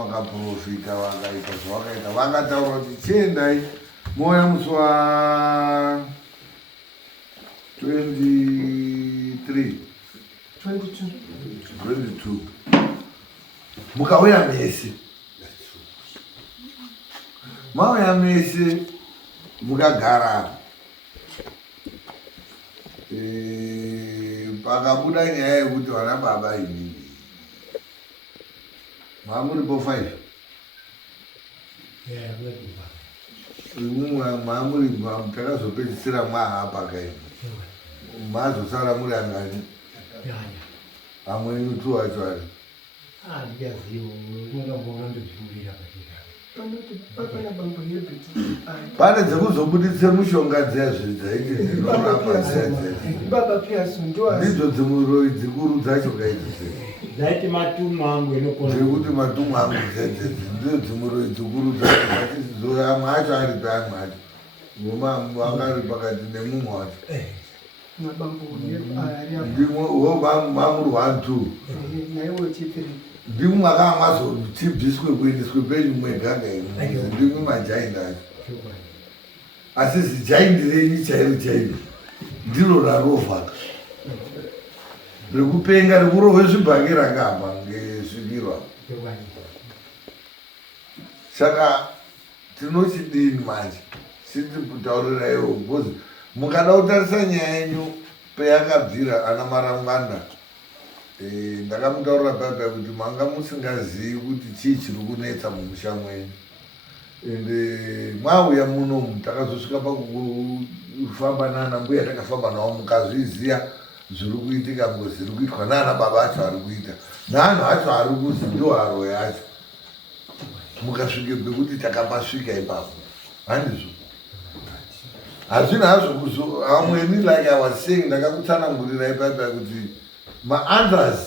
wakaprofita wakaita zvawakaita vakataura kuti chiendai moya musi wa 22 mukauya mese mauya mese mukagara pakabuda nyaya yekuti vana baba inini mamuripo 5 mamuri takazopedzisira mwahapa kaini mazosara muri angani amweni tu wacho ari pane dzekuzobuditse mushonga dzezvidzaiti dzinorapa ndidzo dzimuroi dzikuru dzacho kaiti zaiti matumu angu dzekuti matumu angu dzedzedzi ndidzo dzimuroi dzikuru dzacho atizoamwe acho ari peamwe acho angari pakati nemumwe wacho mamuri 1 2 ndimwe makanga mazotibviswe kuendeswe penyu mwegaga ino ndimwe majaindi acho asi zijaindi renyu chairo chairo ndiro rarovhaka rekupenga rekurohwe zvibhange rakamba ngesvikirwa. Saka tinochidini manje sititaurireiwo because mukada kutarisa nyaya yenyu peyakabvira ana Marangwana ndakamutaurira baba kuti manga musingazivi kuti chii chiri kunetsa mumusha mwenyu ende mwauya munomu takazosvika pakufamba nana mbuya takafamba nawo mukazviziya zviri kuitika ngo zviri kuitwa nana baba acho ari kuita naanhu acho ari kuzi ndo haro yacho mukasvike pekuti takapasvika ipapo handizvo hazvina hazvo amweni like I was saying ndakakutsanangurira ipapa kuti maanswers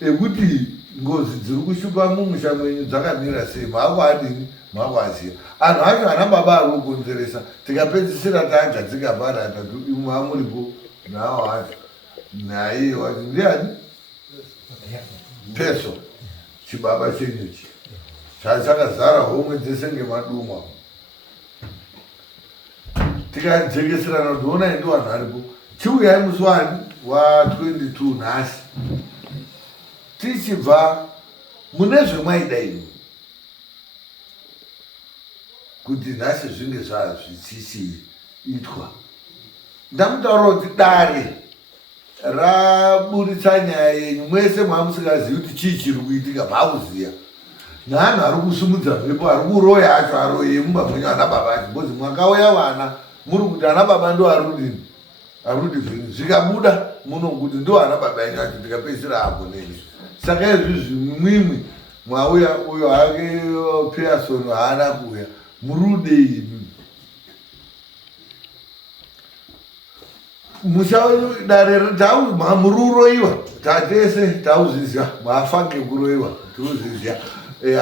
ekuti ngozi dziri kushupa mumusha mwenyu dzakamira sei maakwadini maakwaziya anhu acho ana baba ari kukonzeresa tikapedzisira tagadzika parata imwe amuripo nawo acho naiye wacho ndiani peso chibaba chenyuchi chakazara homwe dzese ngemaduma tikajekeserana kuti onai ndo vanhu aripo chiuyai musi wani wa22 nhasi tichibva mune zvemwaida imi kuti nhasi zvinge zvichiitwa ndamutaura kuti dare raburitsa nyaya yenyu mwese mwamusingazivi kuti chii chiri kuitika maakuziya naanhu ari kusumudza mhepo ari kuroya acho aroye mumba mwenyu ana baba acho bcause mwakauya vana muri kuti ana baba ndo arudini arudi zvinhu zvikabuda munokuti ndo ana baba yenyu acho tikapedzisira apo neni saka izvizvi mwimwi mwauya uyo hake Pearson haana kuuya murudei musha wenyu dare mururoiwa tatese tauzvizya mafa ngekuroiwa tiuzvizya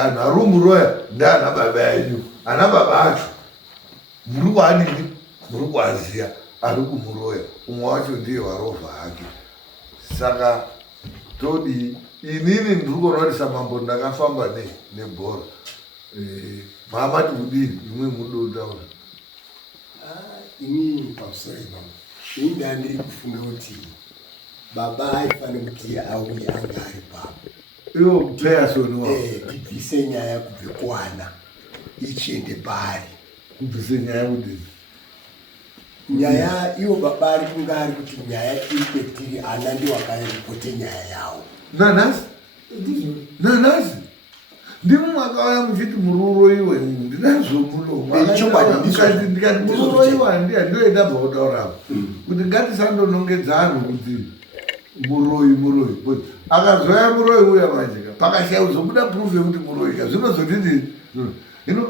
anhu ari kumuroya ndeana baba yenyu ana baba acho muri kwanini muri kwaziya ari kumuroya umwe wacho ndiye warovha hake saka todi inini ndiri kunorisa mambo ndakafamba nebhora maamati kudini imwe mudotaura inini pamusoro ipapo ini ndandiri kufunga kuti baba aifanira kuti auye anga ari papo iwo Pearson tibvise nyaya kubve kuwana ichiende pari kubvise nyaya kudini nyaya iwo baba ari kunga ari kuti nyaya iri kwetiri ana ndi wakaripote nyaya yawo nanhasi ndimi mwakauya muchiti mururoiwe ndinazvomulomndikati mururoiwa handiya ndoendabva kutaurapo kuti ngatisandonongedza anhu kuti muroi akazoya muroi uya majika pakashaya kuzobuda proof yekuti muroika zvinozotiti hino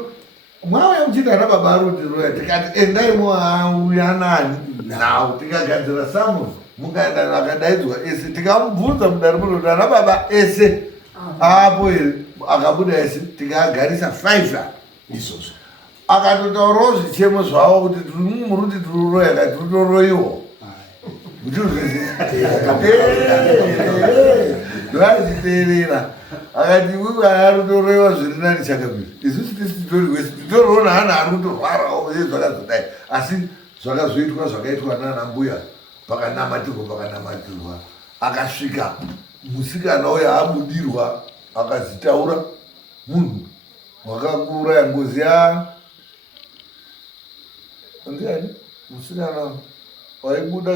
mwauya muchiti ana baba ari kuti roya tikati endai mwauya nani nawo tikagadzira samusi mukaenda akadaidzwa ese tikamubvunza mudare muno kuti ana baba ese apo here akabuda ese tikagarisa 5 izvozvo akatotaurawo zvichemo zvavo kuti muruti tiruroya kati rutoroiwo ndoachiteerera akati wewe arudoreva zviri nani chakabiri isusu titoriona hana ari kutorwarawo zvakazodai asi zvakazoitwa zvakaitwa nana mbuya pakanamatirwa akasvika musikana uyo abudirwa akazitaura munhu wakakuuraya ngozi ndiani musikana waibuda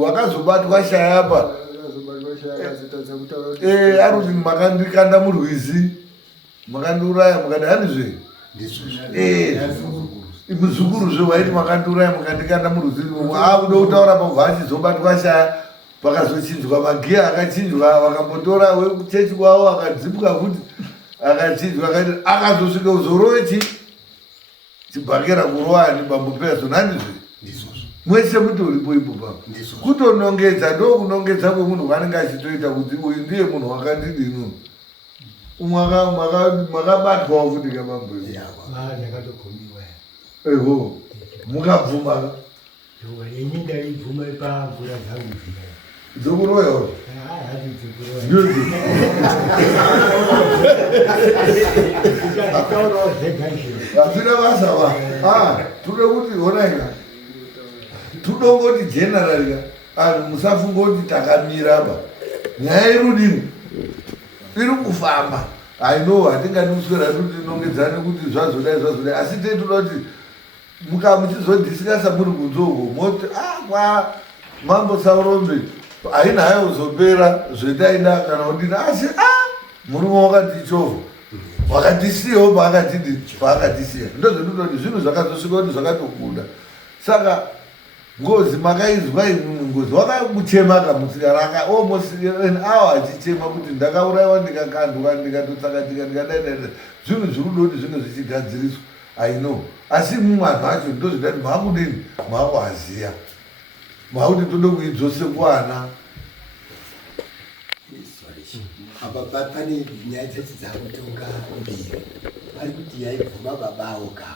wakazobatwa shayapa ari kuti makandikanda murwizi makandiuraya mukati handizve muzukuru zve waiti makandiuraya mukandikanda murwizi akuda kutaura pabva achizobatwa shaya pakazochinjwa magiya akachinjwa vakambotora wekuchechi kwavo akadzipuka futi akachinjwa akazosvika kuzorove chibhakera kurowani bambo person handizve mwese mutoripo ipo papa kutonongedza ndo kunongedza kwemunhu wanenge achitoita kuti uyu ndiye munhu wakandidino mwakabatwawo futi kabambo eho mukabvuma dzokuroyawo hazvina basa va tode kuti honaika tudongoti generalika anhu musafunga kuti takamiraba nyaya irudini iri kufamba aino hatingaduswera tutinongedzane kuti zvazodai asi teitoda kuti muchizodhisikasa muri kunzouko moti mambo saurombe haina hayo kuzopera zvetaida kana kudini asi murume wakati chovha wakatisiyawo paakatisiya ndozvendinoti zvinhu zvakazosvika kuti zvakatobuda saka ngozi makaizwa imwe ngozi wakamuchema kamusikana awo achichema kuti ndakaurayiwa ndikakandwa ndikatotsakatika ndikadaidada zvinhu zviri kuda kuti zvinge zvichigadziriswa aino asi muvanhu acho ndozvidati maakudini maakuhaziya maakuti tode kuidzose kuana apa pane nyaya dzacho dzakutonga mbiri pari kuti yaibvuma babawo ka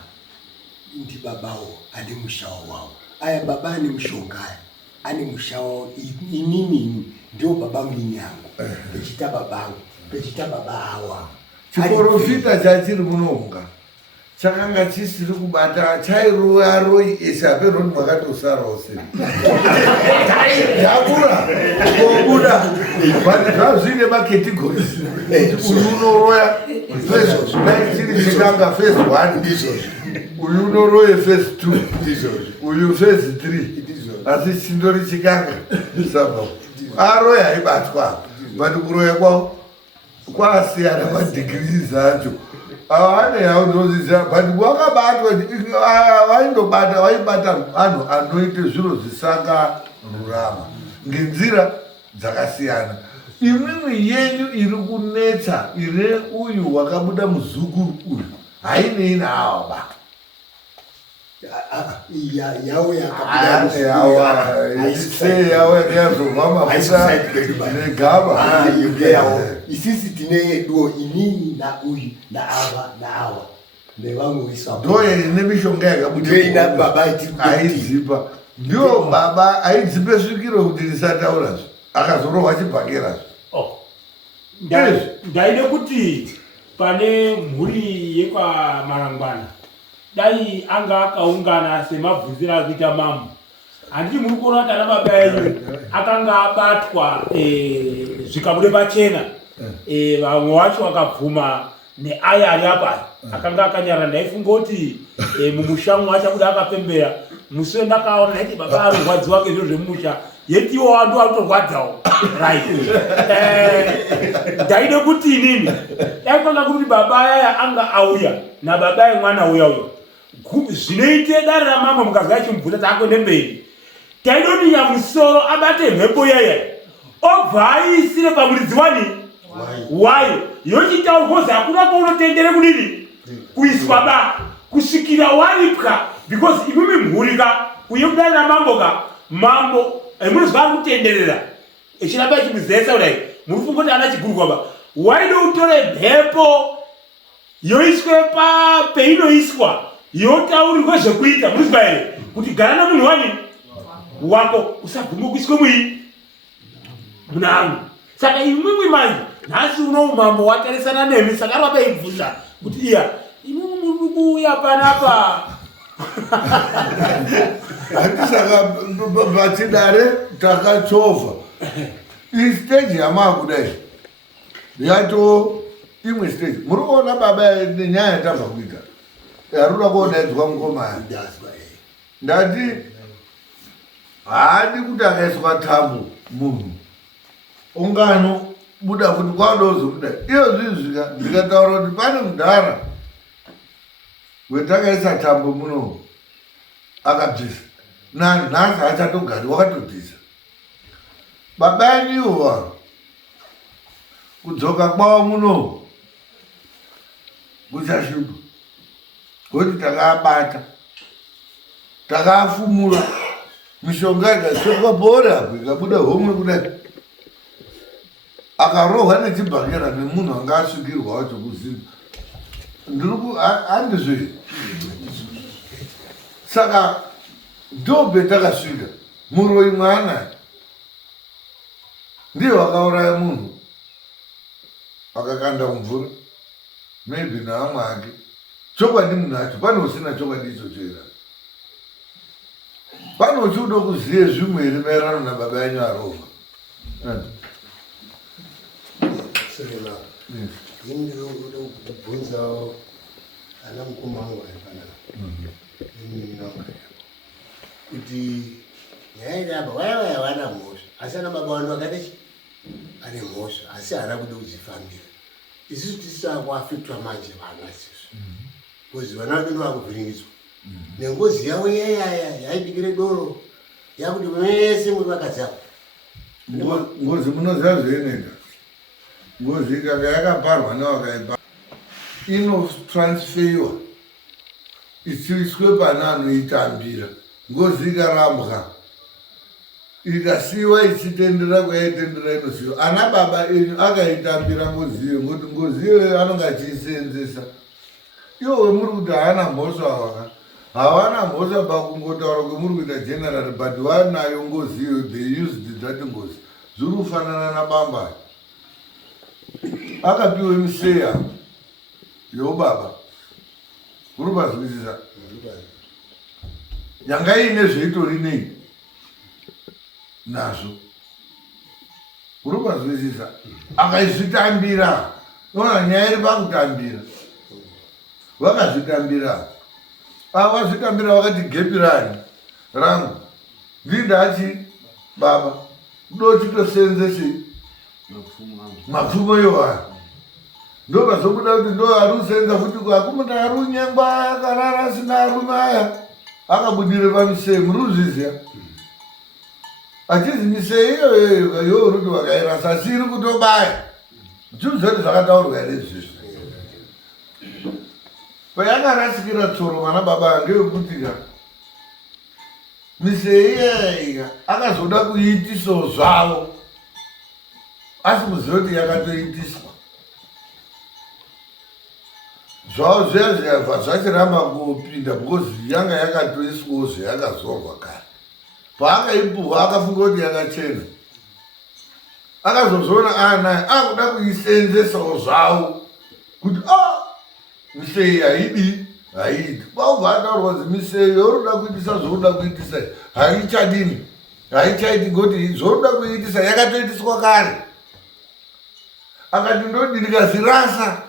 ndi babawo ane mushawo wawo aya baba ane mushonga ane mushawo inini ndio baba mlini yangu pechita babangu pechita baba hawa chiprofita chachiri munonga chakanga chisiri kubata chairoyaroi eshaperoni mwakatosarawo se yakura kobuda but zvazvine macategories uyu unoroya chiri chikanga phase 1 uyu unoroye phase 2 uyu phase 3 asi chindori chikanga sabo aroya aibatwa but kuroya kwawo kwasiyana madegrees acho ane yaunozizira but wakabatwa waibata anhu anoite zviro zvisakarurama ngenzira dzakasiyana. Imwimwi yenyu iri kunetsa ine uyu wakabuda muzukuru uyu hainei nawo ba yawo yakazobva mafuta negaba isisi tine yeduo inini na uyu na awa nevamwe visa ndoye ine mishonga yakabuda baba aidzipa ndio baba aidzipe svikiro kuti risataurazve akazorohwa chibhakerazve. Ndaide kuti pane mhuri yekwaMarangwana dai anga akaungana semabvunzira akuita mambo, handiti muri kuona kuti ana baba enyu akanga abatwa zvikabude pachena, vamwe vacho vakabvuma neaya ari apa akanga akanyara. Ndaifunga kuti mumusha achabuda akapembera musi ndakaona ndaiti baba arorwadziwa ngezviro zvemumusha yetiwo wandu akutorwadzawo right. Ndaide kuti inini yaipanga kuti baba aya anga auya nababa emwana uya uyo zvinoite dare ramama mukazwa chimubvunza taakwende mberi taide kuti nyamusoro abate mhepo yaya obva aisire pamuridzi wani wayo yochitaurwa hakuna kwaunotendere kudini kuiswa ba kusvikira waripwa because imimi mhurika kuye kudare ramambo mambo emunozva ari kutenderera echiramba chimuzesa kudai murufunga kuti ana chigurukwa ba waide utore mhepo yoiswe peinoiswa yotaurirwe zvekuita munozwa here kuti gara namunhu wani wako usabvumwe kuiswe mui munangu. Saka imwimwi manje nhasi uno umambo watarisana nemi saka vaibvunza kuti iya imimi muri kuuya panapa. Hatisaka batidare takachovha istage yamakudai yato imwe stage muri kuona baba nenyaya yatabva kuita yaruda kodaidzwa mukomana ndati haadi kuti akaiswa tambo munhu ungano buda kuti kwadozobuda iyo zvizvika ndikataura kuti pane mudhara wetakaisa tambo muno akabvisa nanhasi achatogari wakatobvisa babaniwa kudzoka kwavo muno kuchashupa kuti takaabata takaafumura mishonga ikasvekwa bhori apo ikabuda homwe kudai akarohwa nechibhakera nemunhu anga asvikirwa wacho kuziva handizve saka ndobe takasvika muroi mwana ndiye wakauraya munhu akakanda mumvura maybe naamwe ake chokwadi munhu acho pane usina chokwadi ichocho era pane uchiuda kuziye zvimwe here maererano nababa yanyu arohwa ini ndinoda kubvunzawo ana mukoma wangu aripanapa kuti nyaya idaba waya wana mhosva asi ana baba wanu vakati ane mhosva asi haana kuda kudzifambira isusu tisakuafektwa manje vana sisu kozi vana vedu vakuvhiringidzwa nengozi yavo yayaya yaidikire doro yakuti vese muri vakadzako ngozi munoziva zveinoita ngozi ikanga yakaparwa newakaipa inotransfeiwa ichiiswe pane anoitambira ngozi ikarambwa ikasiyiwa ichitendera kwaitendera inosiyiwa ana baba enyu akaitambira ngoziyo ngokuti ngoziyo anonga achiisenzesa iwowe muri kuti haana mhosva waka havana mhosva pakungotaura kwemuri kuita general but vanayo ngoziyo they used that ngozi zviri kufanana nabamba akapiwe miseya yobaba kuri pazwisisa yanga iine zveitori nei nazvo kuri pazwisisa akaizvitambira ona nyaya iri pakutambira vakazvitambira vazvitambira vakati gepirani rangu ndindachi baba dochitosenzesei mapfumo iwaya ndo vazobuda kuti ndo ari kusenza futi akumuna ari unyengwa akarara asina arume aya akabudire pamisei muri kuzviziya achizi misei iyoyo yoruti wakairasa asi iri kutobaya chiuzoti zvakataurwa here izvizvi payakarasikira tsoro vana baba ngeyekutika misei iyaiya akazoda kuiitisawo zvavo asi kuziva kuti yakatoitiswa zvavo zviya zviyabva zvachiramba kupinda because yanga yakatoiswawo zvayakazorwa kare paakaipuhwa akafunga kuti yakachena akazozviona anaye akuda kuisenzesawo zvavo kuti misei haidi haidi kwaubva ataurwa zi misei yoruda kuitisa zvoruda kuitisa haichadini haichaiti ngoti zvoruda kuitisa yakatoitiswa kare akati ndodini ndikazirasa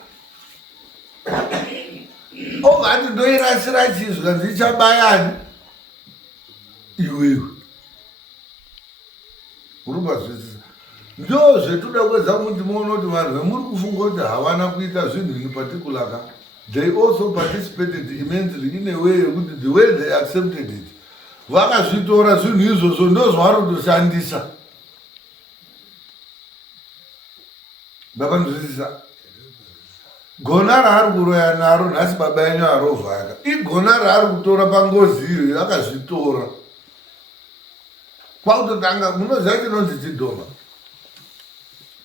obva ati ndoirasira chizwa ndichabayani iwewe uri pazvisisa ndo zvetuda kwedza kuti muone kuti vanhu vemuri kufunga kuti havana kuita zvinhu in particular ka they also participated immensely in a way yekuti the way they accepted it vakazvitora zvinhu izvozvo ndo zvavari kutoshandisa ndakanzwisisa gona raari kuroya naro nhasi baba yenyu arovhaka igona raari kutora pangozi iyo akazvitora kwakutotanga munoziva chinonzi chidhoma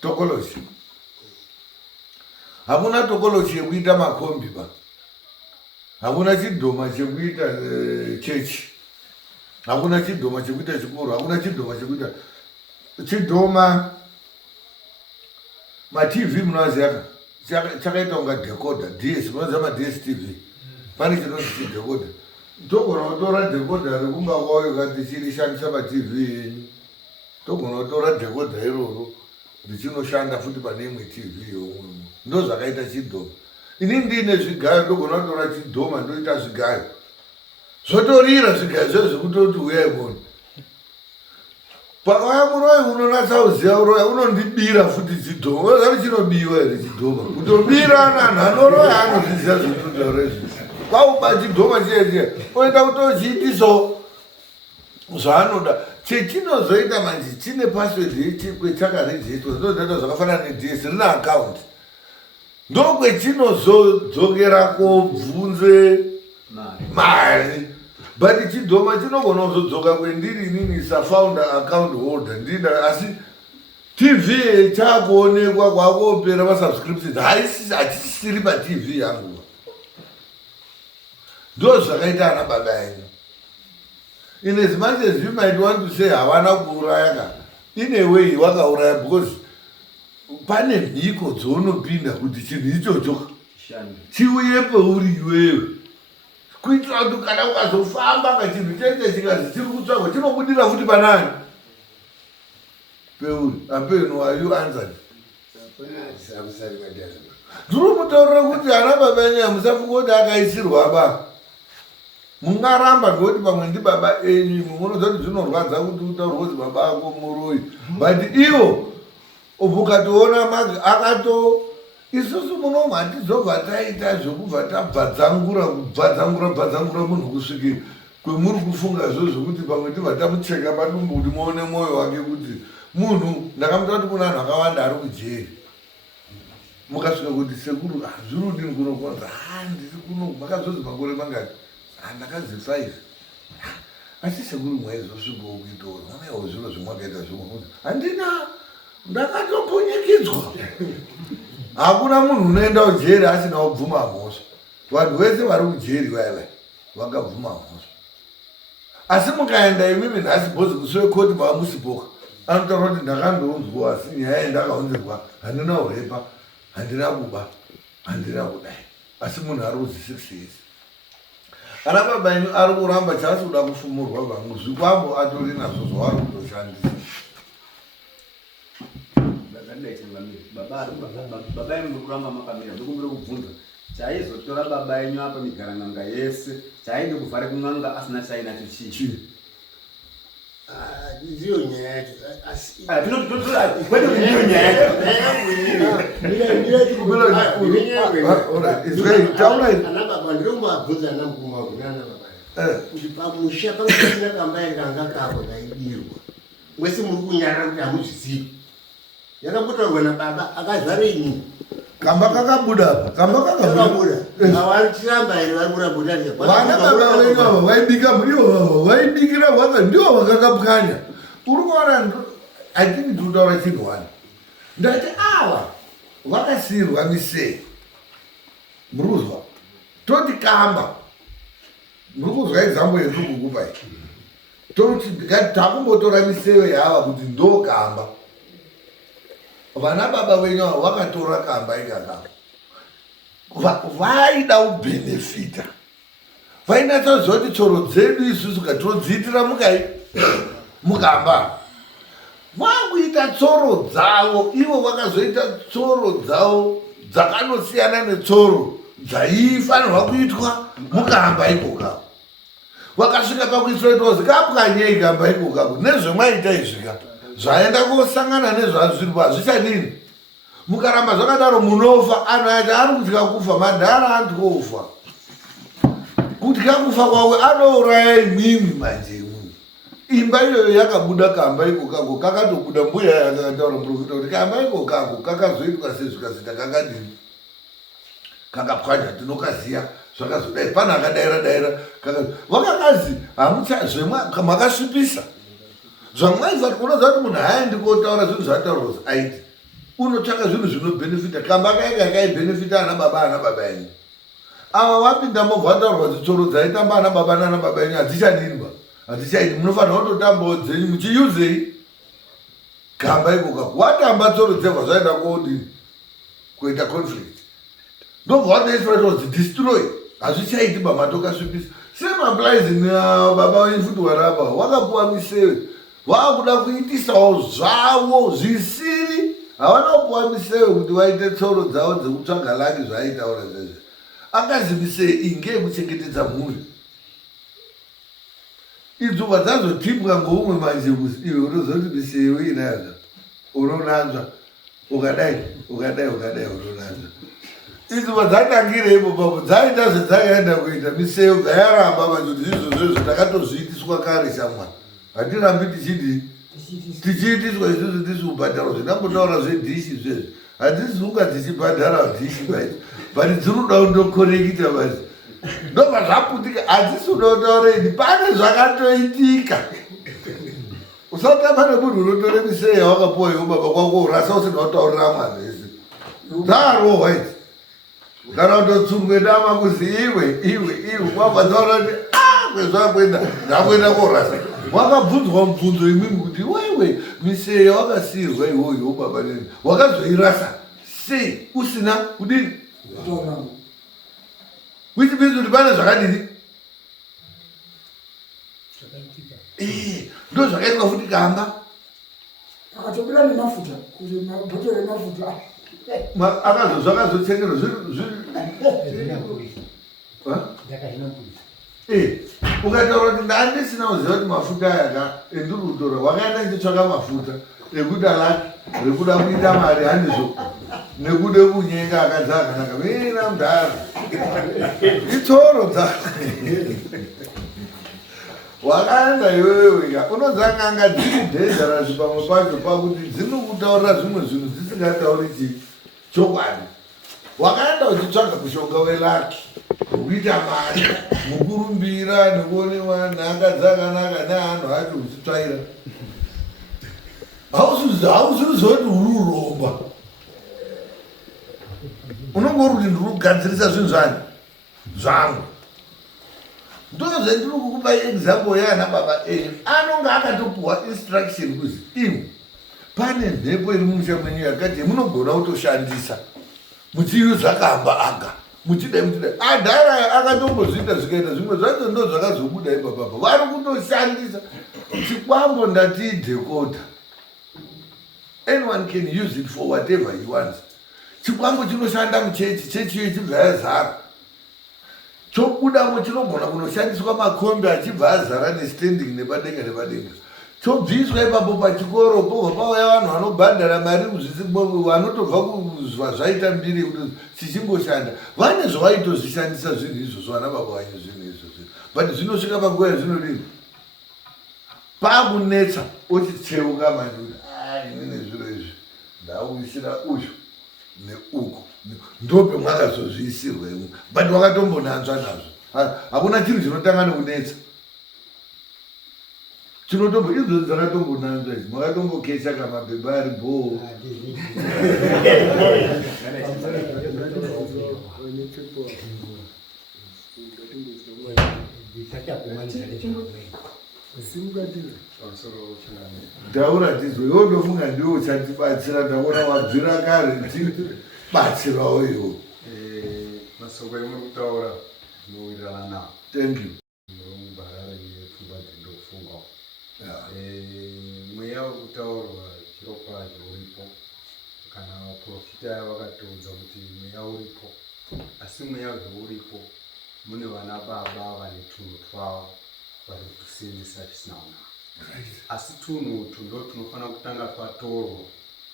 tokoloshi hakuna tokoloshi yekuita makombi ba hakuna chidhoma chekuita chechi hakuna chidhoma chekuita chikoro hakuna chidhoma chekuita chidhoma TV munoziya chakaita unga decoder DS, munoziya ma-DSTV pane chinonzi decoder. Togona kutora decoder rekumba kwayo kuti chirishandisa pa-TV yenyu, togona kutora decoder iroro richinoshanda futi pane imwe TV yomwe. Ndo zvakaita chidhoma. Ini ndine zvigayo, ndogona kutora chidhoma ndoita zvigayo zvotorira zvigayo zvezvo zvekutoti uyai muone. Pakauya muroyi unonatsa kuziya uroyi unondibira futi chidhoma. Unozati chinobiwa here chidhoma? Kutobira nanhanoroyi anozviziya zvototaurezvi. Kwauba chidhoma chiye oenda kutochiitiso zvaanoda. Chechinozoita manje chine password kwechakarejetwa zvinozvaita zvakafanana neDS, rina account. Ndokwechinozodzokera bvunze mari. But chidhoma chinogona kuzodzoka kwendiri inini safounder account holder ndida, asi TV chakuonekwa kwakopera masubscriptions hachisiri pa-TV yangu. Ndo zvakaita ana baba yenyu. In as much as you might want to say havana kuuraya ka, in a way wakauraya because pane mhiko dzounopinda kuti chinhu ichocho chiuye peuri iwewe, kuitira kuti kana ukazofamba kachinhu chete chikazi chiri kutsvagwa chinobudira futi panani peuri. Apeno, are you answered? Ndiri kutaurira kuti ana baba enyu hamusafunga kuti akaisirwa ba. Mungaramba ngekuti pamwe ndibaba enyu, munoziva kuti zvinorwadza kuti utaurwe kuti baba ako muroyi. But iwo ukatoona isusu munomu hatizobva taita zvokubva tabvadzangura munhu kusvikira kwemuri kufunga zvekuti pamwe tibva tamucheka padumbu kuti muone mwoyo wake kuti munhu. Ndakamuta kuti kuna anhu akawanda ari kujeri, mukasvika kuti sekuru zviri kudini kunokonza, ndiri kuno makazodzi makore mangati, ndakazi 5. Asi sekuru mwaizosvikawo kuitaura onewo zviro zvimwakaita zvimwe, handina, ndakatombonyikidzwa. Hakuna munhu unoenda kujeri asina kubvuma mhosva. Vanhu vese vari kujeri vaiva vakabvuma mhosva. Asi mukaenda imimi nhasi bhozi kusuwe koti mamusipoka, anotaura kuti ndakandounzwa asi nyaya yandakaunzirwa handina urepa, handina kuba, handina kudai. Asi munhu ari kuzvisisisi. Ana baba enyu ari kuramba chaasi kuda kufumurwa vangu, zvikwambo atori nazvo zvavari kutoshandisa. Baba yenyu mukuramba makamira, ndikumbire kubvunza chaizotora baba yenyu apa migara n'anga yese chaide kuvhare kun'anga asina chainacho chii? Ndiyo nyaya yacho, asi kwete kuti ndiyo nyaya yacho. Ana baba ndinombabvunza ana mukoma wangu nana baba kuti pamusha pangasina kamba yakanga kako kaibirwa, mwese muri kunyarara kuti hamuzvizivi. Yakabutirwa na baba akazvare inini. Kamba kakabuda apa, kamba kakabuda. Awari chiramba here vari kuramba kuti vana baba venyu ava vaibika muriwo vaibikira vaka ndiwo vakakapwanya. Uri kuona hatini ndikutaura chinhu wani. Ndati ava vakasiyirwa miseve. Muri kuzwa? Toti kamba. Muri kuzwa example yendiri kukupa iyi. Toti takumbotora miseve yava kuti ndo kamba. Vana baba venyu ava vakatora kamba ikakava. Vaida kubhenefita. Vainatsa kuti tsoro dzedu isusu katodziitira mukamba. Vakuita tsoro dzavo, ivo vakazoita tsoro dzavo dzakanosiyana netsoro dzaifanirwa kuitwa mukamba ikokako. Vakasvika pakuisira kuti kapwanyei kamba ikokako, nezvemaita izvika zvaenda kosangana nezvazviripo hazvichadini. Mukaramba zvakadaro munofa. Anhu ati ari kutya kufa, madhara ati kofa. Kutya kufa kwawe anouraya imwimwi manje imwimwi. Imba iyoyo yakabuda kamba ikokako, kakatobuda mbuya yakataura muprofita kuti kamba ikokako kakazoitwa sezvikazita kakadini. Kakapwanya tinokaziya zvakazodai pana akadaira vakakazi makasvipisa. Zvamwaiva unoziva kuti munhu haaendi kotaura zvinhu zvataurwa aiti. Unotsvaka zvinhu zvinobhenefita. Kamba kainga kaibhenefita ana baba enyu. Ava wapinda movha wataurwa kuti tsoro dzaitamba ana baba nana baba enyu hadzichadinwa, hadzichaiti. Munofanirwa kutotambawo dzenyu muchiuzei kamba ikokako. Watamba tsoro dzebva zvaenda kodini kuita conflict ndobva watoiswa kuti destroy hazvichaiti mamatokasvipisa same applies baba wenyu futi warapa wakapuwa miseve vakuda kuitisawo zvavo zvisiri havana kupuwa miseve kuti vaite tsoro dzavo dzekutsvaga laki zvaaitaura zvezve akazivisei inge yekuchengetedza mhuri idzubva dzazotipwa ngoumwe manje iwe unozoti miseve inayaza unonanzva ukadai unonanzva idzubva dzatangire ipopapo dzaita zvedzakaenda kuita miseve dzayaramba vachoti izvozvezvo takatozviitiswa kare shamwari hatirambi tichiitiswa izvozvo tisi kubhadhara zvinambotaura zvedhishi zvezvo hadzizunga dzichibhadhara dhishi baiti but dzinoda kundokorekita basi ndobva zvaputika hadzisi unotaureni pane zvakatoitika usatamba nemunhu unotore miseve yawakapuwa iwo baba kwako urasa usina kutaurira mwana ese dzaro white kana kutotsungwe dama kuzi iwe kwabva dzaurati kwezvakwenda ndakwenda korasa wakabvunzwa mubvunzo imwimwe kuti wewe miseve yawakasiyirwa iwoyo baba neni wakazoirasa sei usina kudini which means kuti pane zvakadini ndo zvakaitwa futi kamba akatobira nemafuta kuti mabhotoro emafuta zvakazotsengerwa ukataura kuti ndandisina kuziva kuti mafuta aya endiri kutora wakaenda ndichitsvaka mafuta ekuti alaki rekuda kuita mari handizo nekude kunyenga akadzi akanaka mina mudhara itsoro dzako wakaenda iwewe unodzanganga dziri dhenjarasi pamwe pacho pakuti dzinokutaurira zvimwe zvinhu dzisingatauri chokwadi wakaenda uchitsvaga mushonga welaki kuita mari mukurumbira nekuonewa nhanga dzakanaka neanhu acho uchitsvaira hausizoti uri uromba unongori kuti ndiri kugadzirisa zvinhu zvangu ndozvendiri kukupa example yana baba enyu anonga akatopuhwa instruction kuzi imu pane mhepo iri mumusha mwenyu yakati munogona kutoshandisa muchiuza kamba aga muchidai adhara akatombozviita zvikaita zvimwe zvacho ndo zvakazobuda ipapapa vari kutoshandisa chikwambo ndatiidhekota anyone can use it for whatever he wants chikwambo chinoshanda muchechi chechiyo chibva yazara chobudamo chinogona kunoshandiswa makombi achibva azara nestanding nepadenga chobviswa ipapo pachikoro pobva pauya vanhu vanobhadhara mari vanotobva kuzva zvaita mbiri kuti chichingoshanda vane zvawaitozvishandisa zvinhu izvozvo vana baba vanyu zvinhu izvozvo but zvinosvika panguva yazvinodini pakunetsa ochitseuka manje kuti inini zviro izvi ndauisira uyu neuko ndope mwakazozviisirwa imwe but wakatombonanzva nazvo hakuna chinhu chinotanga nekunetsa chinotombo izvo dzakatombonanzva idzi mwakatombokesha kamabheba ari bhoo ndaura ndizvo iwo ndofunga ndiwo uchatibatsira ndaona wabvira kare tibatsirawo iwo masoko emuri kutaura ndinowirirana nawo thank you mbarara yepfungwa dzindofungawo mweya wekutaurwa chiro kwazvo uripo kana vaprofita vakatiudza kuti mweya uripo asi mweya zvouripo mune vana baba vane tunhu twavo vari kusimbisa tisina unako asi tunhu utu ndo tunofanira kutanga twatorwa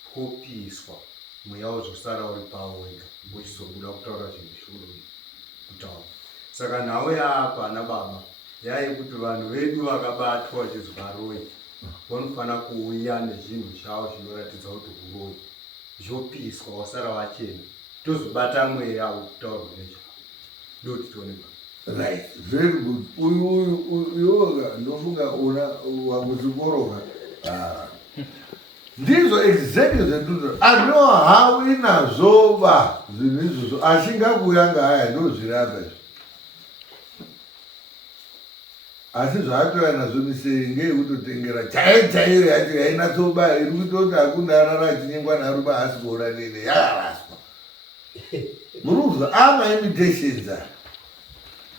twopiswa mweya wozosara uri pavo wega uchizobuda kutaura zvinhu zvishurui kutaura saka nhau yaapa ana baba yayekuti vanhu vedu vakabatwa vachizwa roi vanofanira kuuya nezvinhu zvavo zvinoratidza kuti uroi zvopiswa wasara wachena tozobata mweya wekutaurwa nezvavo ndoti tionekwa right very good uyu ndofunga una wakuchikoroka ndizvo exactly zvenduzo ano hawi nazvo zvinhu izvozvo asingakuyanga haya ndozvirapa izvo asi zvaatoya nazvo misei ngeyekutotengera chaiyo yacho yainatsoba iri kutoti hakundarara chinyengwa naruba asi kuora nene yakaraswa Muruzwa ama imitations.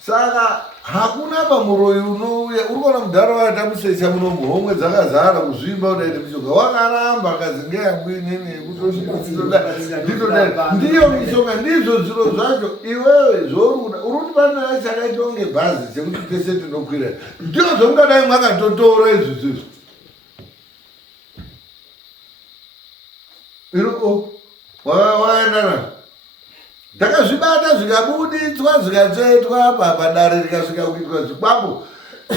Saka hakuna pamuroyi unouya uri kuona mudhara watamusecha munomu homwe dzakazara kuzvimba udaite mishonga wakaramba akazi ngeyamwinini ndiyo mishonga ndizvo zviro zvacho iwewe zvoruda uri kuti pane chakaita kunge bhazi chekuti tese tinokwira ndiyo zvomungadai mwakatotora izvozvizvo iriko waendana takazvibata zvikabuditswa zvikatsvetwa padare rikasvika kuitwa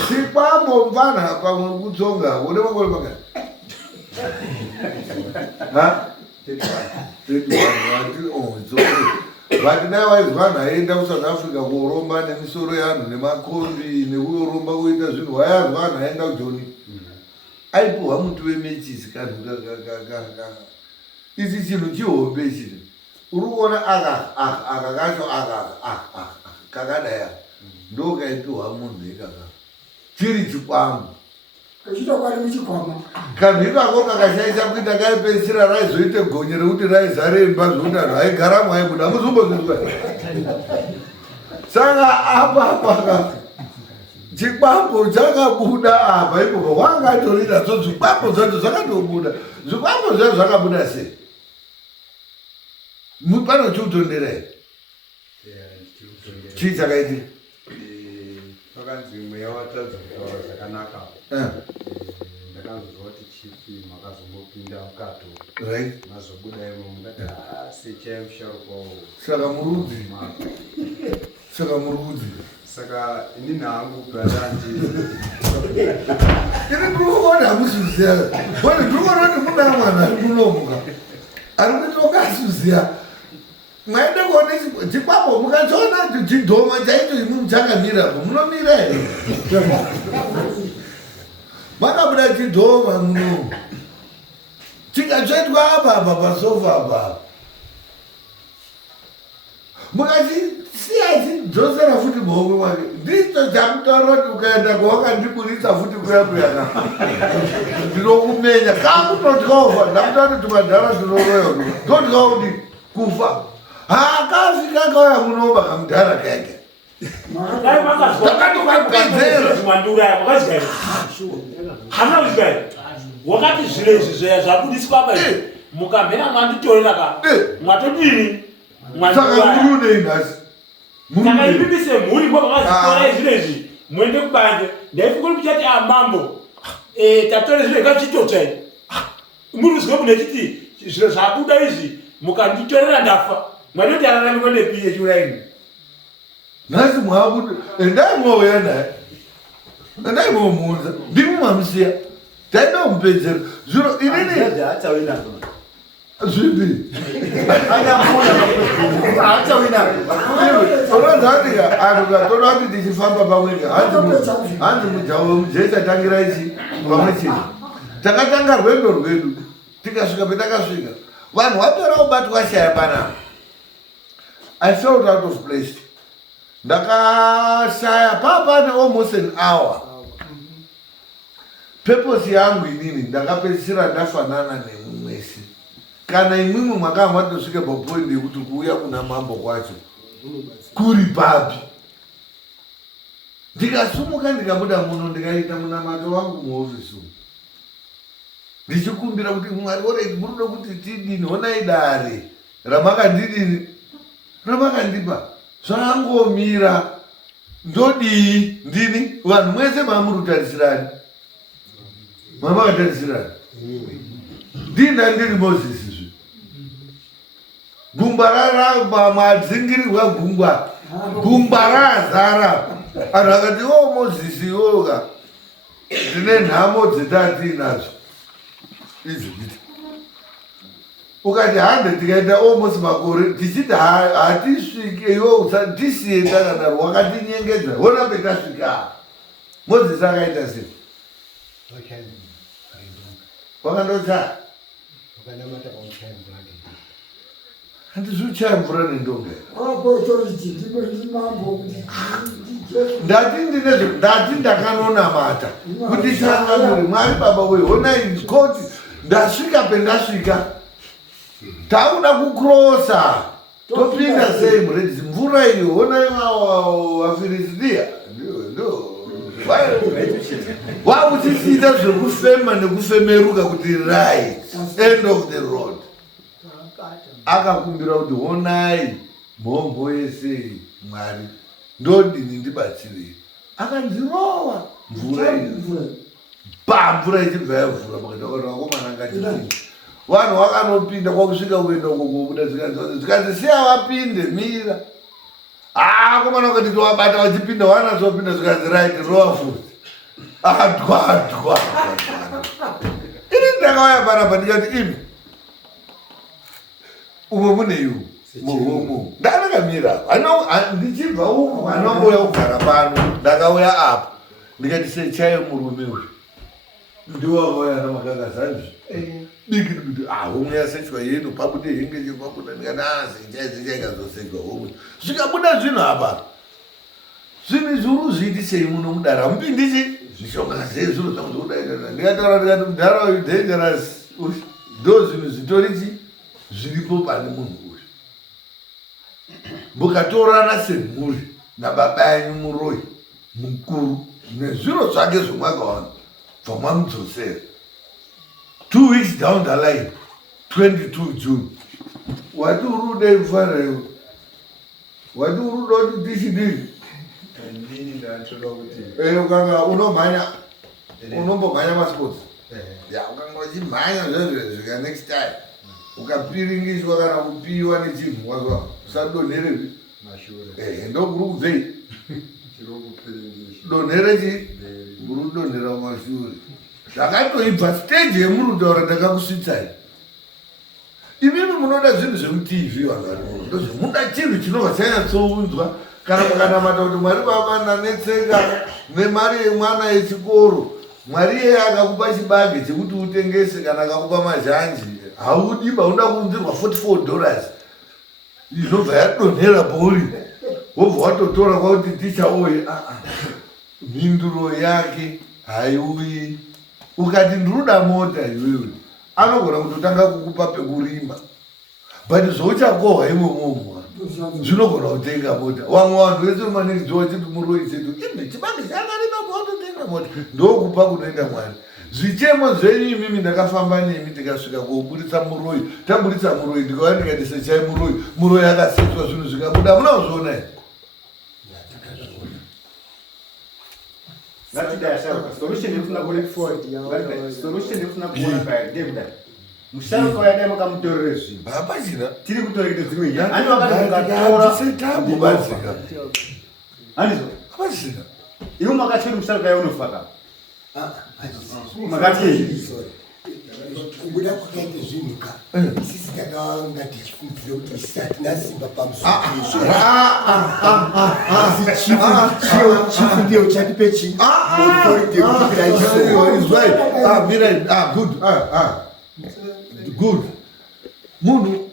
zvikwambo mvana pamwe kutsonga une makore pakati vati dai waizwana aenda kuSouth Africa kuoromba nemisoro yeanhu nemakombi nekuyoromba kuita zvinhu wayazwana aenda kujoni aipuhwa muti wemechisi kanhu ichi chinhu chihombe chiri uri kuona aka kacho kakadaya ndo kaipiwa munhu ikaka chiri chikwambo kanhu ikako kakashaisa kuita kaipedzisira raizoite gonye rekuti raizaremba zvokuti anhu aigaramo aibuda muzombozvizwa saka apa chikwambo chakabuda apa ipopo wangatorira so zvikwambo zvacho zvakatobuda zvikwambo zvacho zvakabuda sei pano chiutondera here chii chakaitika pakanzi mweya watadza kutaura zvakanaka ndakanzwa kuti chifi makazombopinda mukato mazobuda imo mungati sechai musharuka saka murudzi saka ini nangu bradandi ini ndikuona hamusuziya bone ndikuona kuti muna mwana ari munomuka ari kutoka asuziya mwaende kuone chikwambo mukachiona chidhoma chaito imwe muchakamirapo munomira here makabuda chidhoma munomu chikatsvetwa apa pasofa apa mukachisiya chidzosera futi muhomwe mwake ndicho chamutaura kuti ukaenda kwawakandiburitsa futi kuyakuyaka ndinokumenya kakutotyofa ndakutaura kuti madhara ndinoroya totya kuti kufa hakasvika kauya munoba kamudhara kake takatokapedzera wakati zviro izvi zveya zvabudiswa apa mukamhera mwanditorera mwatodini saka murunei nhasi saka ipipi semhuri kwakavazitora zviro izvi muende kubanze ndaifikuri kuchati amambo tatore zviro ikachitotsai muruzwe mune chiti zviro zvabuda izvi mukanditorera ndafa mwadoti araramiko nepiye chiuraini nhasi mwabuda endai mwauya naye endai mwamuudza ndimi mwamusiya taida kumupedzera zviro inini zvipi unozatika anhu katoda kuti tichifamba pamwega hanzi mujawo mujaichatangira ichi pamwe chete takatanga rwendo rwedu tikasvika petakasvika vanhu vapera kubatwa shaya panapa I felt out of place ndakashaya papane almost an hour purpose yangu inini ndakapedzisira ndafanana nemumwesi kana imwimwe mwakanga matosvike papoindi yekuti kuuya kuna mambo kwacho kuri papi ndikasumuka ndikabuda muno ndikaita munamato wangu muofisi umu ndichikumbira kuti mwari orei murudo kuti tidini honai dare ramakandidini ramakandipa zvangomira ndodii ndini vanhu mwese mamurutarisirani mamakatarisirani ndinda ndiri Moses zvi gungwa raramba madzingirirwa gungwa razara anhu akati o Moses yoga ndine nhamo dzetatiinadzo izviti ukati hande tikaita almost makore tichiti hatisvike iwo tisiye takadaro wakatinyengedza hona petasvika Moses akaita sei wakandotsa handizvichaya mvura nendonga ndati ndakanonamata kuti changamuri mwari baba we honai koti ndasvika pendasvika tauda kukrosa topinda sei muredzi mvura iyo ona wafilistia ndo wakuchisiita zvekufema nekufemeruka kuti right end of the road akakumbira kuti honai mhombo yese Mwari ndodini ndibatsirei akanzirova mvura mvura ichibva yavhura vakomana ngati vanhu vakanopinda kwakusvika kuenda kokubuda zvikazisiya vapinde mira komana ukati tovabata vachipinda vanazopinda zvikanzi right rova futi adwa ini ndakauya panapa ndikati imi umwe muneiwo muhomo ndakandakamira ndichibva uku anongoya kugara pano ndakauya apa ndikati sechayo murume uyu ndiwavoya namakakazanzvi dikiti homwe yasechwa yedu pabude henge chepabuda ndikati sechaikazosechwa homwe zvikabuda zvinhu apa zvinhu zvuru zviitisei muno mudara mupindichi zvishonga sei zviro zvangu zvokudaikana ndikataura ndikati mudara uyu dangerous ndo zvinhu zvitorichi zviripo pane munhu uyu mukatorana semhuri nababa yanyu muroi mukuru nezviro zvake zvomwakawana zvamwamudzosera 2 weeks down the line 22 June wati urude mfarayo wati uruda kuti tichidini ukanga unomhanya unombomhanya masports ukanga uchimhanya zvezvika next time ukapiringishwa kana kupiwa nechinhu wazwa usadonherevi ndokuri kubvei donherechi muri kudonhera mumashure zvakatoibva stage yemuri kutaura ndakakusvitsai imimi munoda zvinhu zvemutv vanhu vari muno ndozvemuda chinhu chinobva chanyatsounzwa kana mukanamata kuti Mwari Baba ndanetseka nemari yemwana yechikoro Mwari yeye akakupa chibage chekuti utengese kana akakupa mazhanji haudiba unoda kuunzirwa $44 inobva yadonhera pauri wobva watotora kwakuti tichaoye mhinduro yake haiuyi ukati ndiruda mota iwewe anogona kutotanga kukupa pekurima but zvouchakohwa imwe momwa zvinogona kutenga mota vamwe vanhu vese maniridziwa chiti muroi chetu ime chibange chakarima pautotenga mota ndokupa kunoenda Mwari zvichemo zvenyu imimi ndakafamba nemi tikasvika koburitsa muroi taburitsa muroi ndikauya ndikati sechai muroi akasetswa zvinhu zvikabuda munazviona here musharuka yadai makamutorere zvinhu hapachina tiri kutorekete dzimwe hapachina iwo makachiri musharuka yaunofaka makati kubuda kwakaite zvinhu ka isisi takanga tichifungidzira kuti isisi hatina simba pamusoro chifu ndiyo chatipe good munhu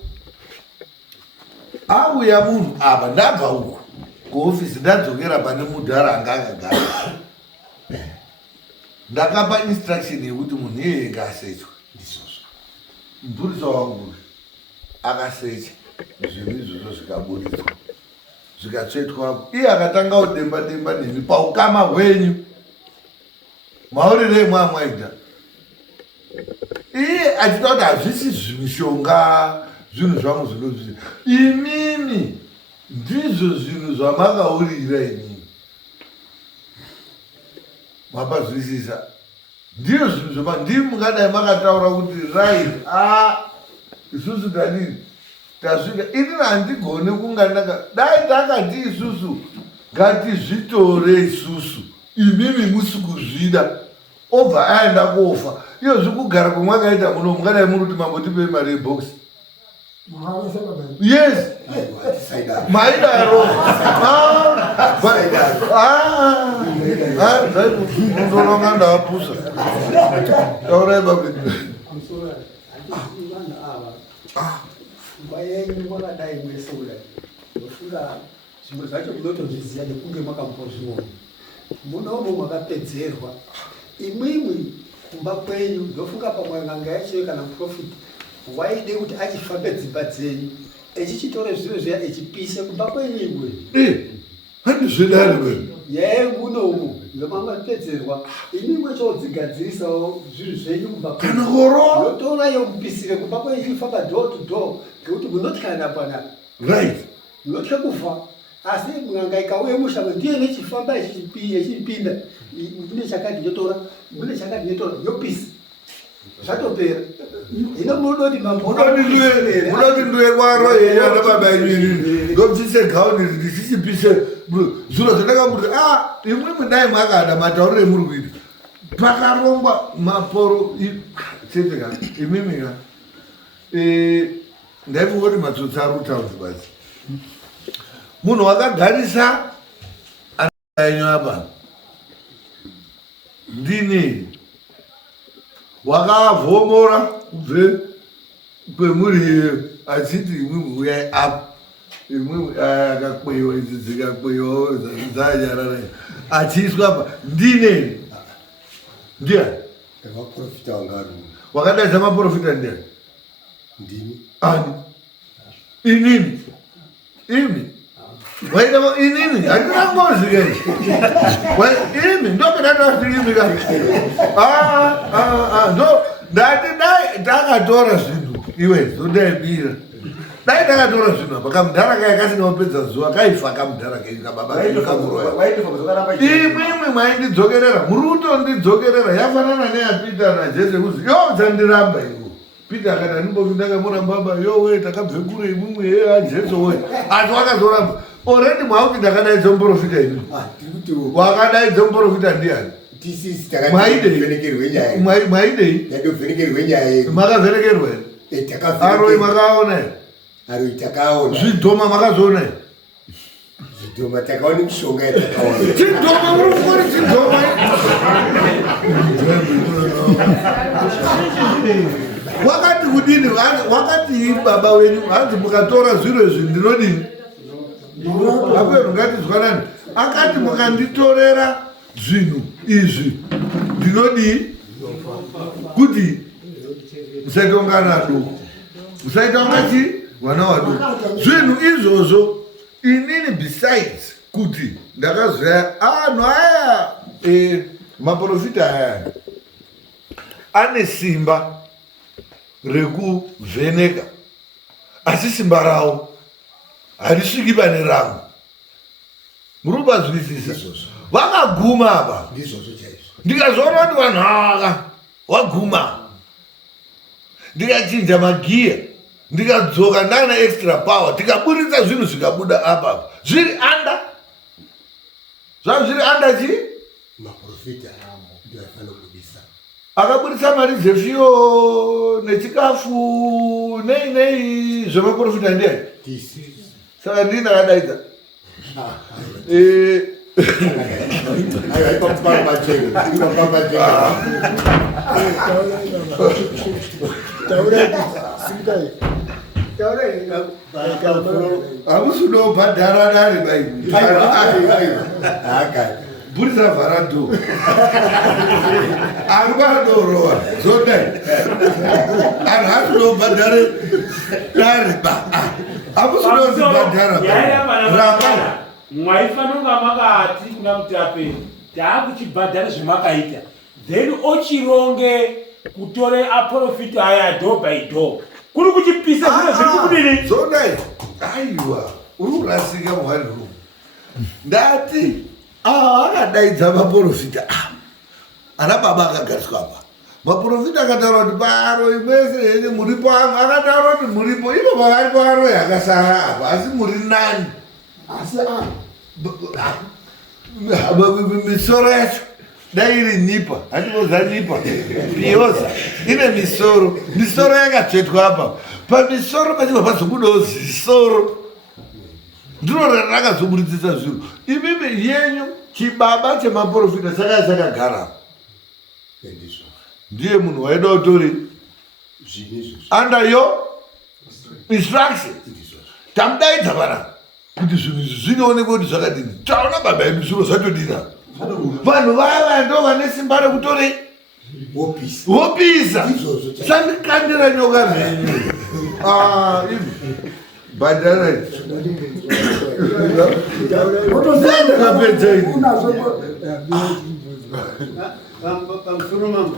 auya munhu apa ndabva uku kuofisi ndadzokera pane mudhara anga akagara ndakapa instruction yekuti munhu iyeye ngasechwa ndizvozvo mupurisa wangu akasecha zvinhu izvozvo zvikabuditswa zvikatsvetwapo iye akatanga kudemba nemi paukama hwenyu maurirei mwamwaita iye achita kuti hazvisi zvimishonga zvinhu zvangu zvinozvii imimi ndizvo zvinhu zvamakaurira imimi mapazwisisa ndiyo zvinhu zvoma ndimi mungadai makataura kuti right isusu tadini tasvika inini handigone kunga dai takati isusu ngatizvitore isusu imimi musi kuzvida obva aenda kofa iyo zvikugara kwamwakaita muno mungadai muri kuti mambotipe mari yebhokisi yes maidaro ndononga ndavapusa taurai babidi vayenyu vakadai mwese kudai ndofunga zvimwe zvacho munotozviziva nekunge makambozviona munomo makapedzerwa imwimwi kumba kwenyu ndofunga pamwe nganga yacho kana profit waide kuti achifambe dzimba dzenyu echichitora zviro zviya echipisa kubva kwenyingwe handizvidari kwenu yeye munomu yomamapedzerwa imwe chodzigadzirisawo zvinhu zvenyu kubva kana koro yotora yomupisire kubva kwechifamba door to door ngekuti munotyana pana right munotya kufa asi mwanga ikauye mushango ndiye nechifamba echipinda mune chakati yotora mune chakati yotora yopisa zvatopera hino munoti munoti nduye kwaro yana baba yenyu ndopise gauni ndisichipise zviro zvandakamuti imwe mudai mwakada mataurire muri kuita pakarongwa maporo cheteka imimika ndaifungoti matsotsi ari kutauzi basi munhu wakagarisa anyenyu apa ndini wakavhomora kubve kwemuri achiti imwe uyai apa imwe akakweyiwa idzi dzikakweyiwa dzanyarara achiiswa apa ndineni ndiani vaprofita wangaru wakadaidza maprofita ndiani ndini ani inini imi waida inini handina ngozi kai imi ndopedatoafirimika ndo ndati dai takatora zvinhu iwe zodaibira dai takatora zvinhu apa kamudhara kaya kasingaopedza zuva kaifa kamudhara keikamuroimwe mwaindidzokerera muri kutondidzokerera yafanana neyapita najese kuzi yo dzandiramba iwo Peter akati andimbopinda murambaba yowe takabve kure imwe ajesu we ati wakazoramba already mwauti ndakadaidza muprofita ini wakadaidza muprofita ndiani mwaidei makavherekerwa aroi makaona zvidhoma makazoona zvidhoma takaona mishonga yatakaona chidhoma muri kukori chidhoma wakati kudini wakati baba wenyu hanzi mukatora zviro izvi ndinodini apero ngatizwanani akati mukanditorera zvinhu izvi ndinodii kuti musaita ungana duku musaita ungati vana vaduku zvinhu izvozvo inini besides kuti ndakazoya anhu aya maprofita aya ane simba rekuvheneka asi simba rawo harisviki pane rangu muri kubazwisisa vakaguma apa ndikazoona kuti vanhu ava waguma ndikachinja magiya ndikadzoka ndana extra power tikaburitsa zvinhu zvikabuda apapa zviri anda zvava zviri anda chii maprofita ndoafana kubudisa akaburitsa mari dzefiyo nechikafu nei zvemaprofita ndiani saka ndii ndakadaidza hamusudobhadhara dare burisa vharado ari vadorowa zodai ari hasudobhadhare dare hamusudozibhadhara ramba mwaifanonga makati kuna mutape taakuchibhadhara zvemakaita then ochironge kutore aprofita aya door by door kuri kuchipisa zviro zviri kudini zodai aiwa uri kurasika muhari rumu ndati akadaidza maprofita ana baba akagariswa apa maprofita akataura kuti paro imwese hene muripo amwe akataura kuti muripo ivo pavari paro yakasara apa asi muri nani asi misoro yacho dai iri nipa handivoza nipa piyoza ine misoro yakatsvetwa apa pamisoro pachibva pazobudawo zisoro ndiro rakazoburitsisa zviro imimi yenyu chibaba chemaprofita saka chakagara ndiye munhu waida utori under your instruction tamudaidza vana kuti zvinhu izvi zvinoonekwa kuti zvakadini taona baba yedu zviro zvatodina vanhu vaya ndo vane simba rekutore wopisa sandikandira nyoka mhenyu But Pamsoro mambo.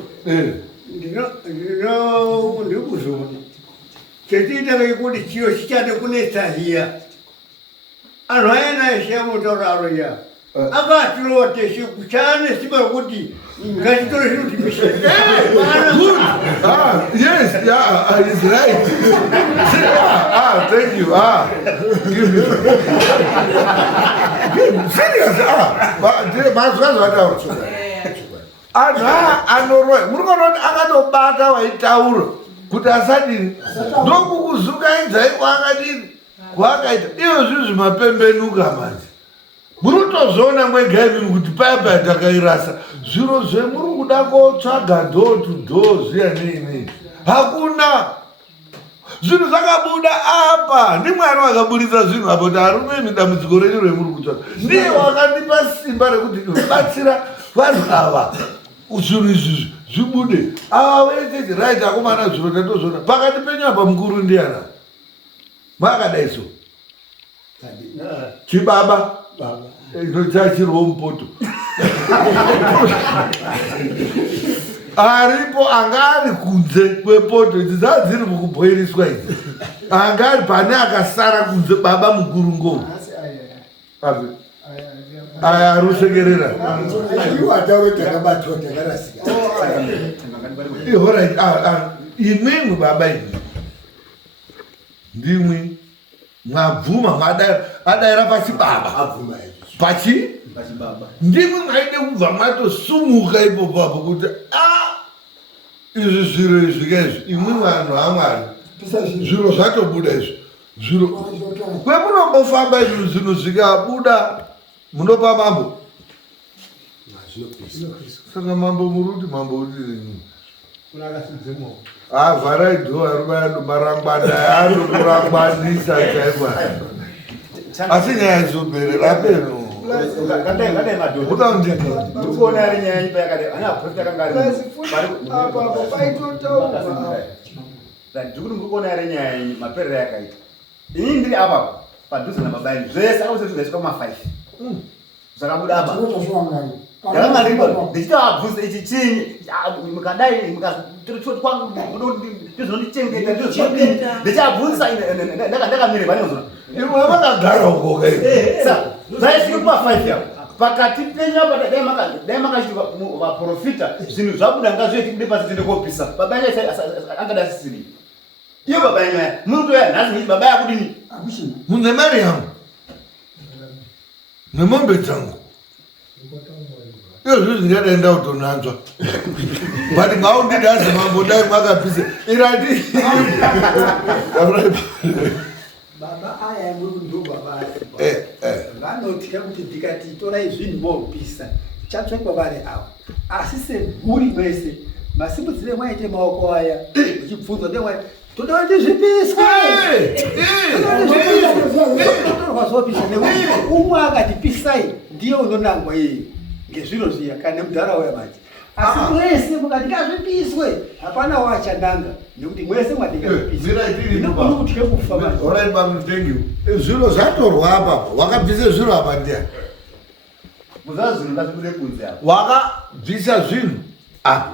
Ndikuzvona. Chetiita kuti chiro chichade kunetsa hiya. Anhu ayana eshe mutauraro ya. Akatirote chane simba kuti ngachitore zviro tipishe. Good. Yes, yeah, he's right. Thank you. Give me. Serious. Anoroi. Murukonoti akatobata waitaura kuti asadini. Ndokukuzuka inzai kwakadini. Kwakaita. Iyo zvinhu mapembenuka manje. Murutozona mwegaivi kuti paya takairasa zviro zvemuri kuda kotsvaga door to door ziya nei hakuna zvinhu zvakabuda apa ndimwari wakaburitsa zvinhu apo kuti harume dambudziko renyu remuri kutsvaga ndiye wakandipa simba rekuti batsira vanhu ava zvinhu izvi zvibude ava vechechi right akomana zviro tatozona pakati penyu apa mukuru ndiana makadai so chibaba inochachirwo mupoto aripo anga ari kunze kwepoto idzi dzadziri mukubhoiriswa idzi anga ari pane akasara kunze baba mukuru ngou aya arusekerera imwimwe baba imwe ndimwi mwabvuma madaira pachibaba pachi ndimwe mwaide kubva mwatosumuka ipopapo kuti izvi zviro izvi kaizvi imwe vanhu hamwari zviro zvatobuda izvi zviro kwemunombofamba izvi zvinhu zvikabuda munopa mambo saka mambo muruti mambo udii vharai dhoa rubayado marangwana yado kurangwanisa chaikwa asi nyaya izoberera peno ndikuona ari nyaya ipa yakati ndikuti murikuona ari nyaya maperero yakaita inini ndiri apa padhuze namabaini zvese akausezvizaiswa kuma5 zvakabuda apa ndakangariko ndichitoabvunza ichi chinyi mukadai mukazvinondichengeta ndichabvunza ndakamire vanozona imwe vakagara uko zvaisvike kuma5 yavo pakati penyu apa dai makachiti vaprofita zvinhu zvabuda ngazvieti kude pasi tiende kopisa baba yanyu angada asisiri iyo baba yanyu aya munotoya nhasi muchiti baba yakudini mune mari yangu nemombe dzangu iyo zvinhu zvingadenda kutonanzwa but ngaundidhazi mambo dai mwakapise irati baba aya ndo baba vanotya kuti ndikati torai zvinhu mopisa chatsvekwa vari avo asi semhuri mwese masimbudzire mwaite maoko aya uchibvunzwa ndemwai toda kuti zvipiswe totorwa zopisa nekuti umwe akati pisai ndiye unonangwa yeye ngezviro zviya kana nemudharauya manje asi mwese mukati ngazvipiswe hapana wachananga nekuti mwese mwatingazvipiswainokutye kufa zviro zvatorwa apapo wakabvisa zviro apa ndiani muzazvinhu ngazvibude kunze apa wakabvisa zvinhu apa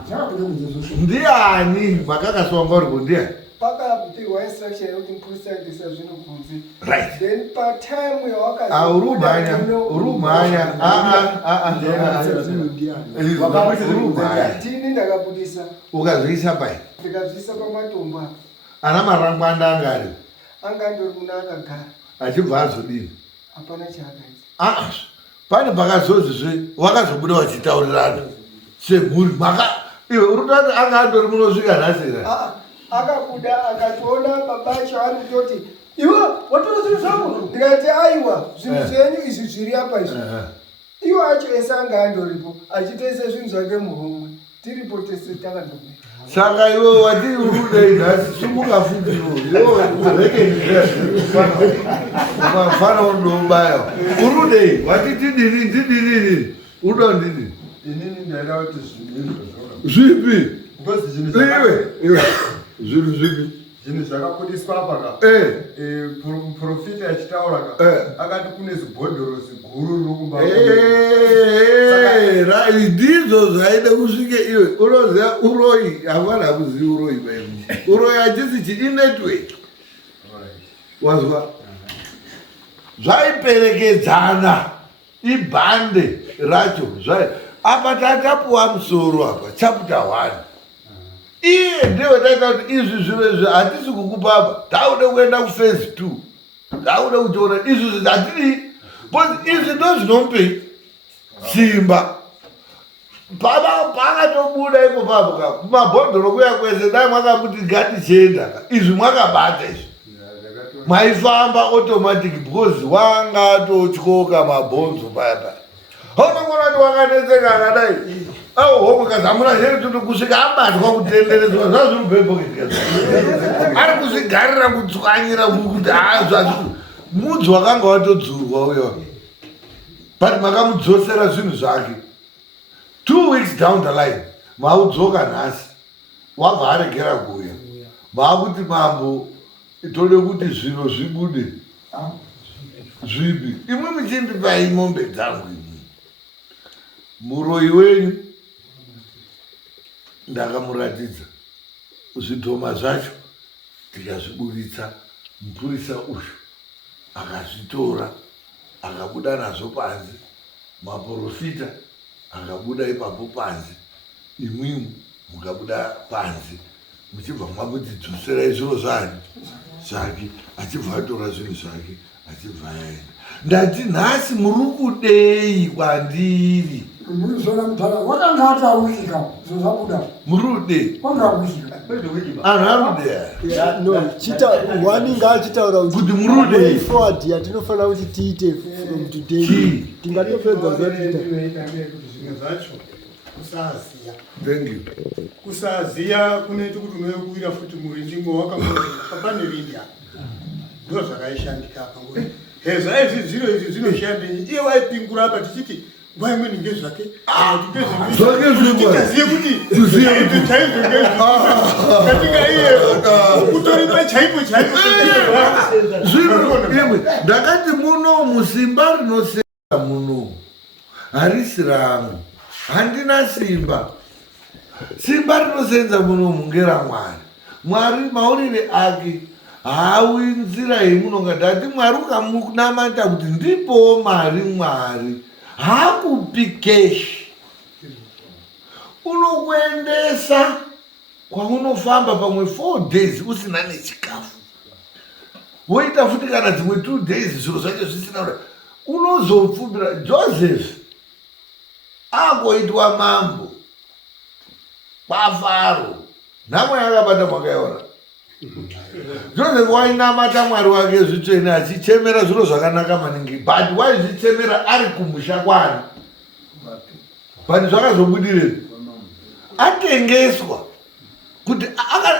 ndiani makakasonga uri kundiani pakabhirwa instruction yekuti muprista aendesa zvinhu kunze right then patime urumhanya tini ndakabudisa ukazviisa pai ndikazviisa pamatombo apa ana marangwanda angari angandori muna akagara achibva azodini hapana chaakaita pane pakazozizve wakazobuda wachitaurirana semhuri iwe urikutati anga andori munosvika nhasira akabuda akatoona baba chaari kutoti iwe watora zvinhu zvangu ndikati aiwa zvinhu zvenyu izvi zviri apa izvi iwe acho ese anga andoripo achitoisa zvinhu zvake muhomwe tiripo tese takandomira saka iwe wati urudei nhasi sumuka futi iwerekenifana undoubaya urudei wati tidini uda ndini inini ndaida kuti zvipi iwe zvinhu zvipi zvinhu zvakapodiswa apa ka muprofita achitaura ka akati kune zibhodhoro ziguru riri kumba ndizvo zvaida kusvike iwe unoziva uroi havana kuziva uroi vaimi uroi hachisi chiinetwork wazwa zvaiperekedzana ibhande racho apa tatapuwa musoro apa chapter 1 iye ndiwe taita kuti izvi zviro izvi hatisi kukupa apa taude kuenda kuphase 2 taude kuchiona izvi hatiri izvi ndo zvinomupe simba pakatobuda ipo papo mabhodhoro kuya kwese dai mwakamuti ngatichienda izvi mwakabata izvi maifamba automatic because wangatotyoka mabhonzo paya paya haunongona kuti wakanetseka akadai homukazamura zveri tuti kusvika abatwa kutenderedzwa zvazvirubhebhoketi ari kuzvigarira kutswanyira kuti mudzi wakanga watodzurwa uyo but makamudzosera zvinhu zvake 2 weeks down the line maudzoka nhasi wabva aregera kuuya maakuti mambo tode kuti zviro zvibude zvipi imwe muchindipai mombe dzangu imwe muroi wenyu ndakamuratidza zvidhoma zvacho tikazviburitsa mupurisa uyu akazvitora akabuda nazvo panze maprofita akabuda ipapo panze imwimwe mukabuda panze muchibva mwakutidzoserai zviro zvani zvake achibva atora zvinhu zvake achibva aenda ndati nhasi muri kudei kwandiri murizona mutara wakanga atawika zvozabuda muri kudei anhu arudea no chita waninga achitaura kuti muri kudei forward yatinofanira kuti tiite from today tingatopedza zvatita zvinhu zvacho kusaziya. Thank you. Kusaziya kunoita kuti unokuira futi murinjingo wakapane rinda. Ndo zvakaishandika apa ngoni. Heza izvi zviro izvi zvinoshandei. Iye waipingura apa tichiti nguva imweni ngezvake. Zvake zvimwe. Tikaziye kuti kuziye chaipo ngezvake. Katika iye kutori pachaipo chaipo. Zviro imwe ndakati muno musimba rinosenza muno. Harisi rangu. Handina simba. Simba rinosenza muno mungera Mwari. Mwari maurire ake hawi nzira yemunonga ndati Mwari ukamunamata kuti ndipo mari Mwari hakupi keshi. Unokuendesa kwaunofamba pamwe 4 days usina nechikafu. Woita futi kana dzimwe 2 days zviro zvacho zvisina unozopfumbira Joseph agoitwa mambo paFaro namwe akabata mwakaiona Joseph wainamata Mwari wake zvitsvene achichemera zviro zvakanaka maningi but waizvichemera ari kumusha kwani but zvakazobudirei atengeswa kuti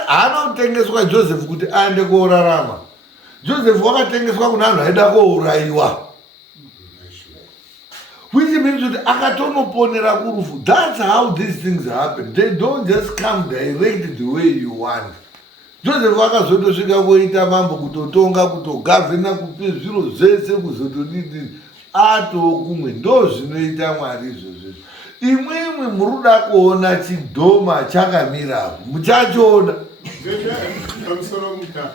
haana kutengeswa Joseph kuti aende koorarama. Joseph wakatengeswa kuna vanhu aida kouraiwa. Which means that akatonoponera kurufu. That's how these things happen. They don't just come direct the way you want. Joseph wakazotosvika kuita mambo kutotonga kutogavhena kupe zviro zvese kuzotodidi atokumwe ndo zvinoita Mwari izvozvo. Imwimwe muruda kuona chidhoma chakamira muchachiona. Pamusoro muta.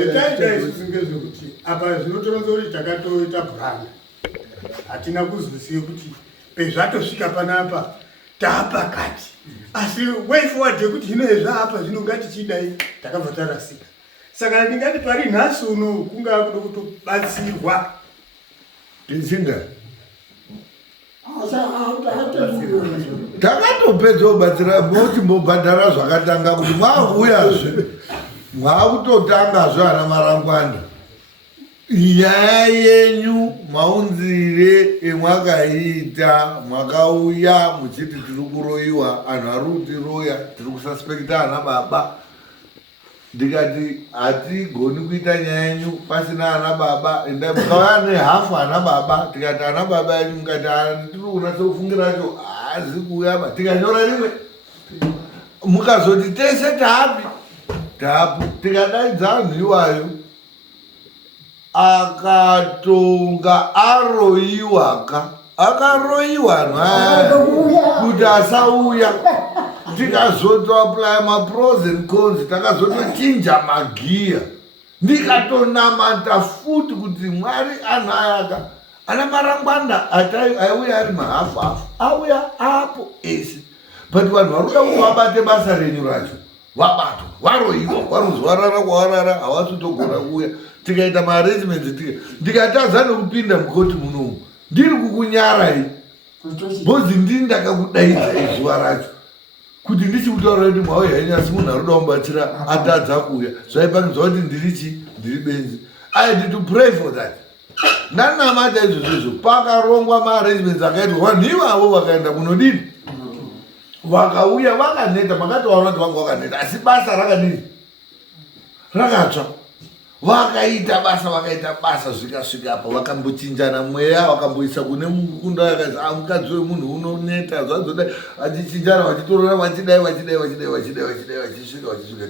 Etaita izvizvingezo kuti apa zvinotoronza kuti takatoita brand. Hatina kuzosiya kuti pezvatosvika panapa taapakati. Asi way forward yekuti hino ezvaapa zvinonga tichidai takabva tarasika. Saka ndingati pari nhasi uno kunga kuda kutobatsirwa. Ndichinga takatopedza kubatsira moti mbobhadhara zvakatanga kuti mwauyazve mwakutotangazve ana marangwanda. Nyaya yenyu maunzire emwakaita mwakauya muchiti tiri kuroiwa anhu ari kutiroya tiri kusaspekta ana baba. Ndikati hatigoni kuita nyaya yenyu pasina ana baba enda mukauya nehafu ana baba tikati ana baba yenyu mukati tiri kunatsa kufungira cho haazi kuuya tikanyora rimwe mukazoti tese taapi tikadaidza anhu iwayo akatonga aroyiwaka akaroyiwa anhu aya kuti asauya tikazotoapply mapros and cons takazotochinja magiya ndikatonamata futi kuti Mwari anhu ayaka ana marangwana aiuya ari mahafu auya apo ese but vanhu varuda kuti vabate basa renyu racho vabatwa varoyiwa kwaruzwarara kwawarara havasitogona kuuya tikaita maarrangements ndikatadza nekupinda mukoti munomu ndiri kukunyarai bhozi ndini ndakakudaidza zuva racho kuti ndichikutaura kuti mwauya henyu asi munhu aruda kubatira atadza kuuya zvaipangidzwa kuti ndiri benzi. I had to pray for that. Nanamata izvozvo pakarongwa maarrangements akaitwa vanhu ivavo vakaenda kunodini vakauya vakaneta makati vaona kuti vanga vakaneta asi basa rakadini rakatsva vakaita basa zvikasvika apo vakambochinjana mweya vakamboisa kune mukunda yakazi mukadzi wemunhu unoneta zvazodai vachichinjana vachitorora vachisvika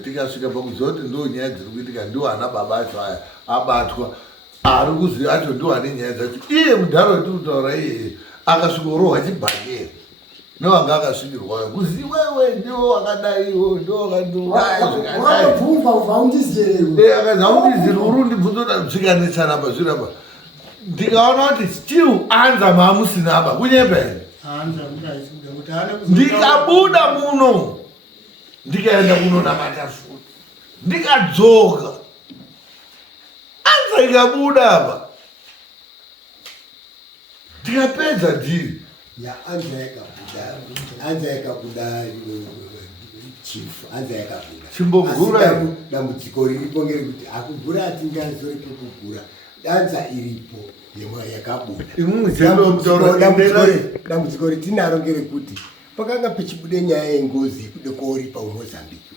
tikasvika pakuziva kuti ndo nyaya dziri kuitika ndiwo ana baba acho aya abatwa ari kuziva acho ndiwo ane nyaya dzacho iye mudharo wetiri kutaura iyeye akasvikorohwa chibhakeri nevanga akasvikirwayo kuzi iwewe ndiwo wakadaiwo ndowakandouvaundizire uri ndibvunzoda bvikanesana pazvirapa ndikaona kuti still anza maamusinaba kunyepeni ndikabuda muno ndikaenda kunonamata futi ndikadzoka anza ikabuda apa ndikapedza dhiri anza yakabuda chifu anza yakabuda chimbogura dambudziko riripo ngerekuti akugura atingazorepo kugura danza iripo yakabuda dambudziko ritinaro ngerekuti pakanga pechibude nyaya yengozi yekude kooripa umozambiki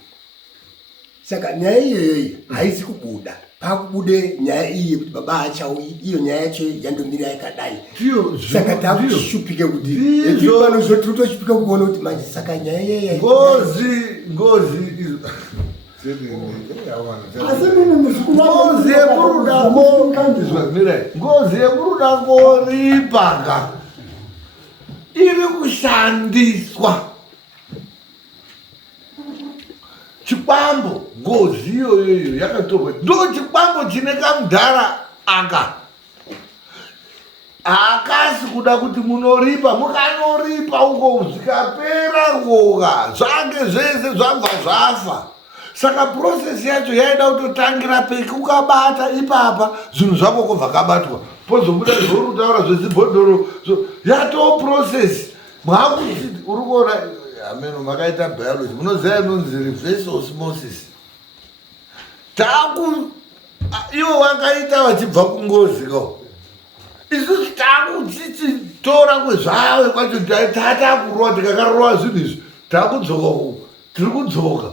saka nyaya iyoyoyi haisi kubuda pakubude nyaya iyi yekuti baba achauyi iyo nyaya yacho yandomira yakadai saka takushupike kuti panozotoshupika kuona kuti manje saka nyaya iyeya ngozi yekuruda ngoripanga iri kushandiswa chikwambo ngozi iyoyoyo yakatorwa ndo chikwambo chine kamudhara aka akasi kuda kuti munoripa mukanoripa uko zvikapera ngoga zvange zvese zvabva zvafa saka process yacho yaida kutotangira peki ukabata ipapa zvinhu zvako kubva kabatwa pozobuda zvorutaura zvezibhodhoro yatoprocess mwakuti uri kuona ameno makaita biology munoziva inonzi reverse osmosis ivo vakaita vachibva kungozi ko isusu takuchichitora kwezvave kwacho tatakurova tikakarova zvinhu izvi takudzoka tiri kudzoka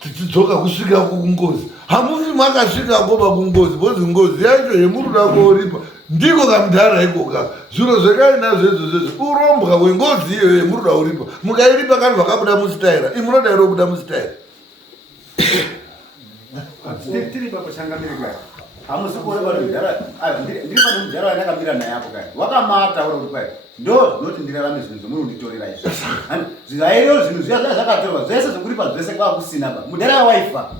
tichidzoka kusvika kungozi hamufi makasvikako pakungozi bhozi ngozi yacho yemuruda koripa ndiko kamudhara ikoka zviro zvakainazvo izvozvezvo urombwa kwengozi iyoyo yemuruda kuripa mukairipa kanhu vakabuda musitaira imunodaira kubuda musitaira tiri pakuchangamirika hamusi kuona kuti ndiri pane mudhara wandakamira naye apo kai wakamata uri kuti pai ndo zvinoti ndirarame zvinhu zvomunonditorera izvo zvairiyo zvinhu zviya zvakatorwa zvese zvokuripa zvese kwakusina ba mudhara yawaifa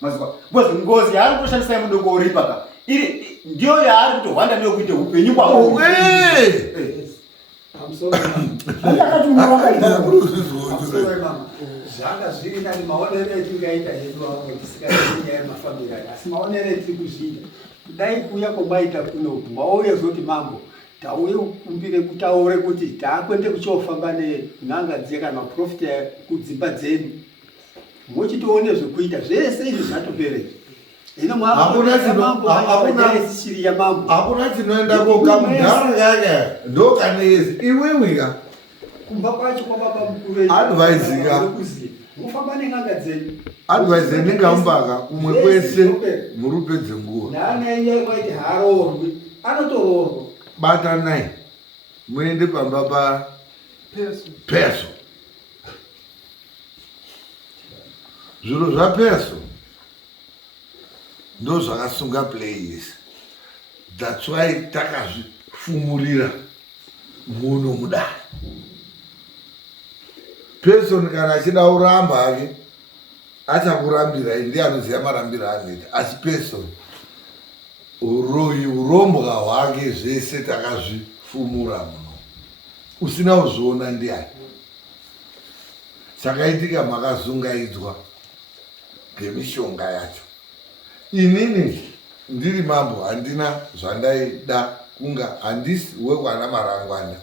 mazikwa bcause ngozi yaari kutoshandisa yemudoko uripa ka iri ndiyo yaari kutohwanda ndiyo kuite upenyu kwavo zvanga zviri nani maonero etingaita hedu vamwe tisikazinya yemafamiri asi maonero etiri kuzviita kudai kuuya kwamaita kuno mauye zoti mambo tauye kukumbire kutaure kuti taakwende kuchofamba nen'anga dziye kana maprofita kudzimba dzedu mochitoone zvekuita zvese izvi zvatopereka hino mwaaisishiri yamambo hakuna chinoenda kokamudhara yake ndokanezi iwiwika kumba kwacho kwababa mukuru advaisika mufamba nen'anga dzedu advaise ndingamumbaka kumwe kwese murupedze nguva naanenye kwaiti haroorwi anotoroorwa batanai muende pamba pa peso zviro zvapeso ndo zvakasunga play isi. That's why takazvifumurira muno mudare. Person kana achida kuramba hake achakurambira, ndiye anoziva marambiro anoita. Asi person urombwa hwake zvese takazvifumura muno, usina kuzviona ndiani. Chakaitika makazungaidzwa ngemishonga yacho. Inini ndiri mambo handina zvandaida kunga, handisi wekwana Marangwana.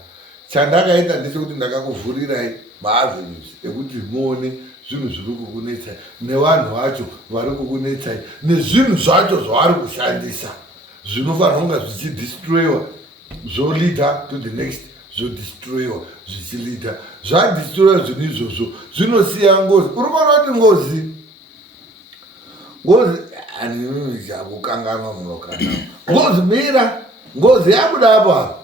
Chandakaita ndechekuti ndakakuvhurirai maavenues ekuti muone zvinhu zviri kukunetsai nevanhu vacho vari kukunetsai nezvinhu zvacho zvavari kushandisa zvinofanira kunga zvichidestroyiwa zvoleader to the next, zvodestroyiwa zvichileader. Zvadestroyiwa zvinhu izvozvo zvinosiya ngozi. Uri kuona kuti ngozi hakukanganwa munokana ngozi mira, ngozi yabuda apa,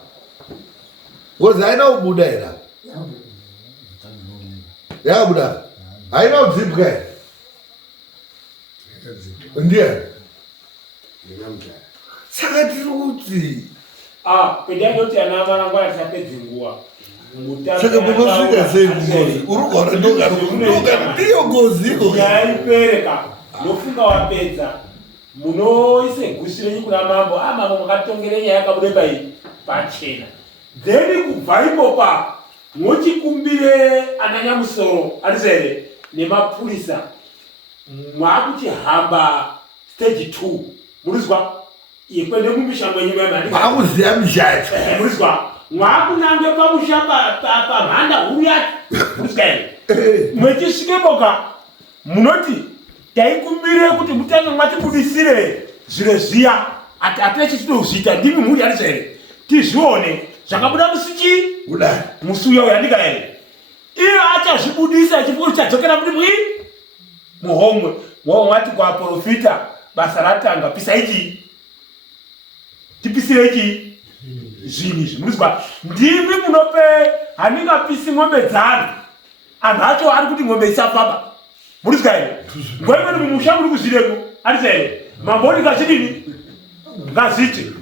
ngozi haina kubuda ira, yakabuda haina kudzipwa ira, ndiye saka tiri kuti pedandoti ana Marangwana tisapedze nguwa. saka munosvika sei kungozi uri kuona ndogara ndiyo ngoziyo nyaya ipereka ndofunga wapedza munoise gusi renyu kuna mambo. Mambo makatongere nyaya yakabude pachena. Then kubva ipopa mochikumbire ana Nyamusoro arizere nemapurisa mwakuchihamba stage 2 murizwa yekwende mumishango yenyu yemari makuziya mishacho murizwa mwakunange pamusha pamhanda huru yacho murizwa here mwechisvikepoka munoti taikumbire kuti mutange mwatibudisire zviro zviya atine chichitozviita ndimi mhuri yarizva here tizvione zvakabuda musi uya uyandika here iyo achazvibudisa chifuko chadzokera kuti muhomwe mwati kwaprofita basa ratanga pisaichi tipisirechi zvinhu izvi murizwa ndimi munope handingapisi ng'ombe dzanhu anhu acho ari kuti ng'ombe isafamba murizwa here nguva imweni mumusha muri kuzvireko arizva here mamboni ngazvidini ngazviti.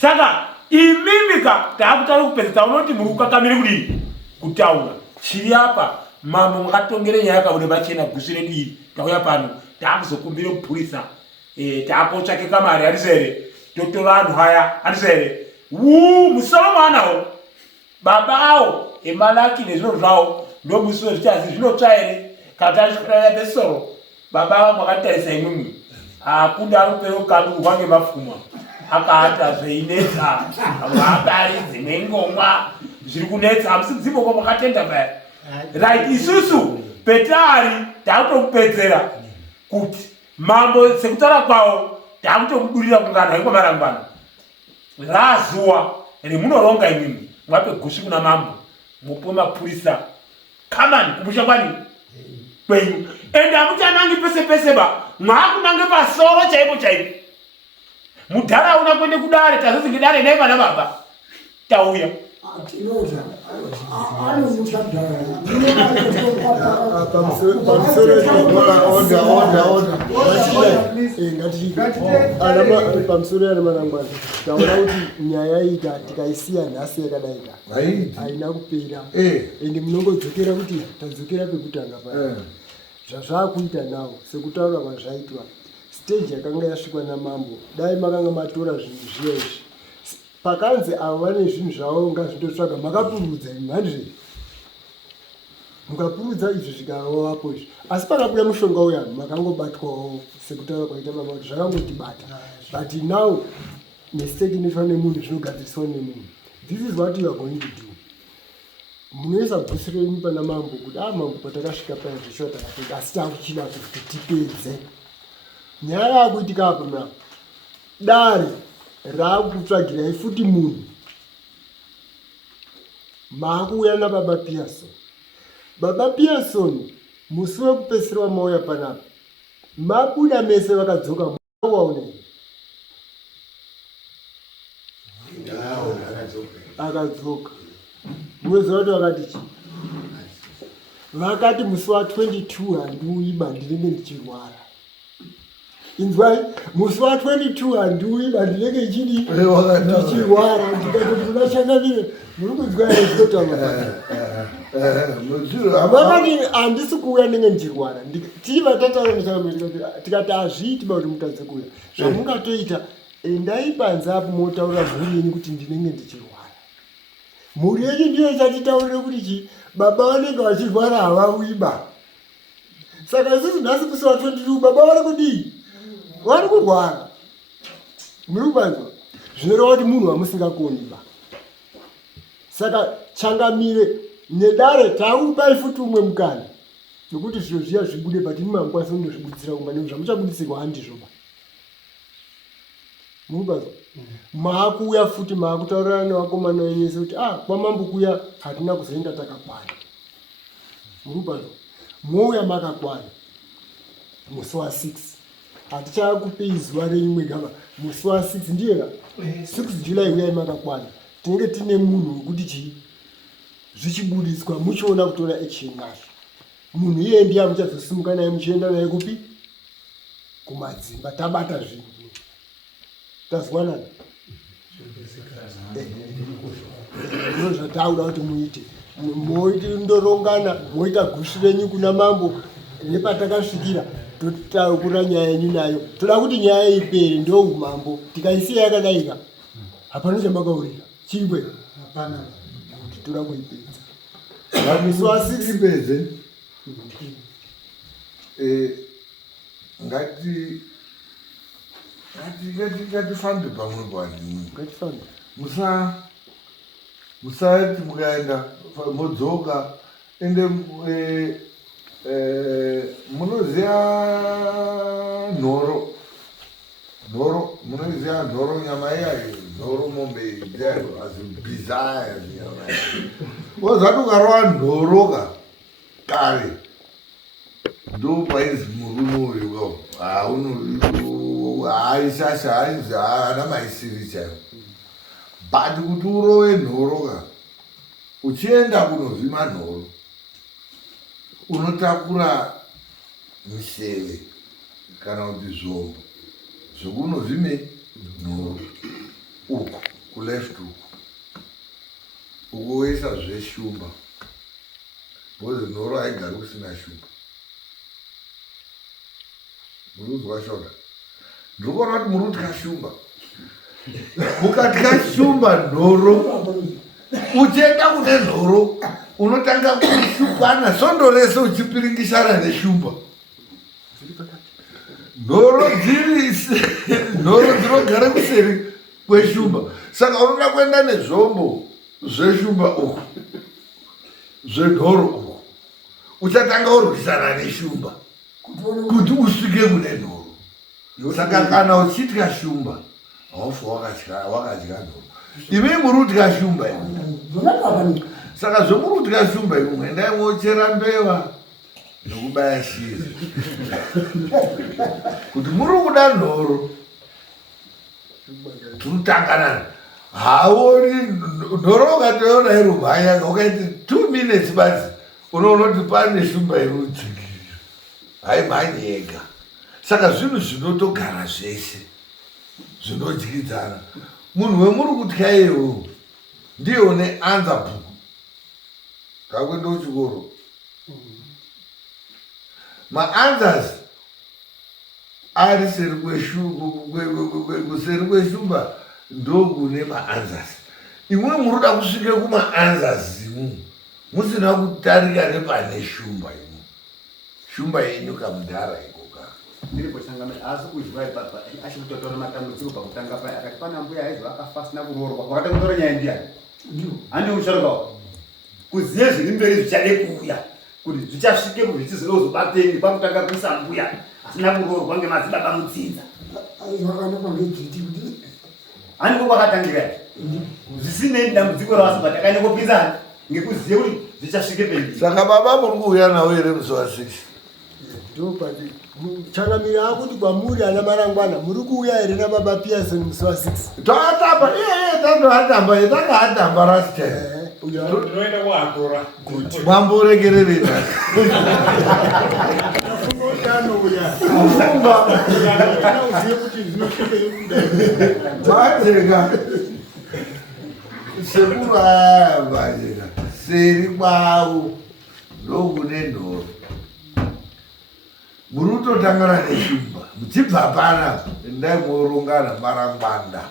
Saka imimika taakutaura kupedzesa unoti muri kukakamire kudini kutaura chiri apa. Mambo makatongere nyaya yakabude pachena gusi redu iri tauya pano taakuzokumbire mupurisa taakotsvake kamari arizva here totora anhu haya arizva here musoro maanawo baba awo emalaki nezvino zvavo ndo musi wezvichazi zvinotsva here kana tazvikuraya besoro baba mwakatarisa imwimwi akunda arupero kadurwa ngemapfuma akaata zveinetsa vakaridzi nengomwa zviri kunetsa hamusi dzimoko mwakatenda paya right. Isusu petari taakutokupedzera kuti mambo sekutaura kwawo taakutokudurira kungano haiko Marangwana razuwa remunoronga imwimwi mwape gushi kuna mambo mupe mapurisa kamani kumusha kwani kwenyu ende hamuchanangi pese pese ba mwakunange pasoro chaipo chaipo mudharaunda kwende kudare tazozi ngedare nai vana baba tauya pamusoro yana Marangwana taona kuti nyaya iyi tikaisiya nhasi yakadaika haina kupera ende munongodzokera kuti tadzokera pekutanga paya zvazvakuita nawo sekutaura kwazvaitwa stage yakanga yasvikwa namambo dai makanga matora zvinhu zviya izvi pakanzi avo vane zvinhu zvavo ngazvitotsvaga makapurudza 100 mukapurudza izvi zvikavawapo izvi asi pakabuda mushonga uya makangobatwawo sekutaura kwaita mama kuti zvakangotibata but now mistake inoitwa nemunhu zvinogadziriswa nemunhu. This is what you are going to do. Munoisa gusi renyu pana mambo kuti mambo patakasvika paya zvishuwa takapedza asi takuchida kuti tipedze nyaya yakuitika apo na dare raakutsvagirai futi munhu maakuuya nababa Pearson. Baba Pearson musi wekupedzisira wamauya panapa mabuda mese vakadzoka waone akadzoka munoziva kuti vakati chi vakati musi wa 22 handiuiba ndinenge ndichirwara. Inzwai, musi wa 22 handiuiba ndinenge ndichirwara. Ndikati ndinachangamire muri kunzwa here zvinotaura. Vakati handisi kuuya ndinenge ndichirwara. Tichiva tataura tikati hazviiti kuti mutadze kuuya. Zvamungatoita endai panze apo motaura mhuri yenyu kuti ndinenge ndichirwara. Mhuri yenyu ndiyo ichachitaurire kuti chi baba vanenge vachirwara havauiba. Saka isusu nhasi musi wa 22 baba vari kudii? Vari kurwara. Muri kupanzwa? Zvinoreva kuti munhu wamusingakoniba. Saka changamire nedare takupai futi umwe mukana. Nokuti zviro zviya zvibude but imi hamukwanisi kundozvibudzira kumba nekuti zvamuchabudisirwa handizvo. Muri kupanzwa? Maakuuya futi maakutaurirana nevakomana venyu vese kuti kwamambokuya hatina kuzoenda takakwana. Muri kupanzwa? Mouya makakwana. Musi wa 6 hatichakupei zuva renyu mwegava. Musi wa 6 ndiyera 6 July uyai makakwana. Tinenge tine munhu wekuti chii zvichibudiswa muchiona kutora action yazvo. Munhu iye ndiye muchazosimuka naye muchienda naye kupi? Kumadzimba tabata zvinhu. Tazwanana? Ndizvo zvataura kuti muite. Moindorongana, moita gushi renyu kuna mambo nepatakasvikira totaura nyaya yenyu nayo. Toda kuti nyaya ipere ndio umambo. Tikaisiya yakadaika hapana chamakaurira. Chingwe hapana. Toda kuipedza. Musi wa 6 ipedze. Ngatifambe pamwe kwani. Ngatifambe. Musati mukaenda modzoka ende munoziya nhoro. Munoziya nhoro nyama iyayo. Nhoro mombe idzayo azibhizaya nyama. Wazati ukarova nhoro kare. Ndo paizi murume uyu haisasa haizi haana maisiri chayo. But kuti urove nhoro uchienda kunovhima nhoro unotakura miseve kana kuti zvombo zvokunovhime nhoro uku kuleft uku woisa zveshumba because nhoro haigari kusina shumba. Muri kuzwa shona? Ndiri kuona kuti muri kutya shumba. Mukatya shumba nhoro uchienda kune nhoro unotanga kushukana sondo rese uchipiringishana neshumba. Nhoro dzinogara kuseri kweshumba. Saka unoda kuenda nezvombo zveshumba uku zvenhoro uku uchatanga urwisana neshumba kuti usvike kune nhoro. Saka kana uchitya shumba haufi wakadya nhoro. Imi muri kutya shumba imi. Saka zvomuri kutya shumba imi mwendai mochera mbeva nokubaya shiri. Kuti muri kuda nhoro turutangana. Haoni nhoro ukatoona iri mhanya ukaiti 2 minutes basi unoona kuti pane shumba iri kudzingirira. Haimhanyi yega. Saka zvinhu zvinotogara zvese zvinodyidzana. Munhu wemuri kutya iyewo ndiye une anza bhuku kakwenda kuchikoro. Maanswers ari kuseri kweshumba ndokune maanswers. Imwe muruda kusvike kumaanswers imu musina kutarika nepane shumba imu. Shumba yenyu kamudhara ikoka. Ndiripo changamira asi kuzwa ipapa achitotora matambudziko pakutanga paya akati pana mbuya aizo akafasina kuroorwa wakati kutora nyaya ndiani handi musharuka kuziye zviri mberi zvichade kuuya kuti zvichasvike kuzvichizozobateni pakutanga kuisa mbuya asina kuroorwa ngemadzibaba mutsinza handi ko kwakatangira zvisinei dambudziko ravasibva takaenda kopinzana ngekuziye kuti zvichasvike pemberi. Saka baba muri kuuya nawo here musi wa 6? Ndopati changamira akuti kwamuri ana marangwana muri kuuya here nababa Pearson musi wa 6? Tatamba tandohatamba last time. Unoenda kuatora. Mwamboregererera. Majeka. Sekuru majeka. Seri kwavo ndokune ndoro. Murutotangana neshumba. Muchibva panapa endai morongana marangwanda.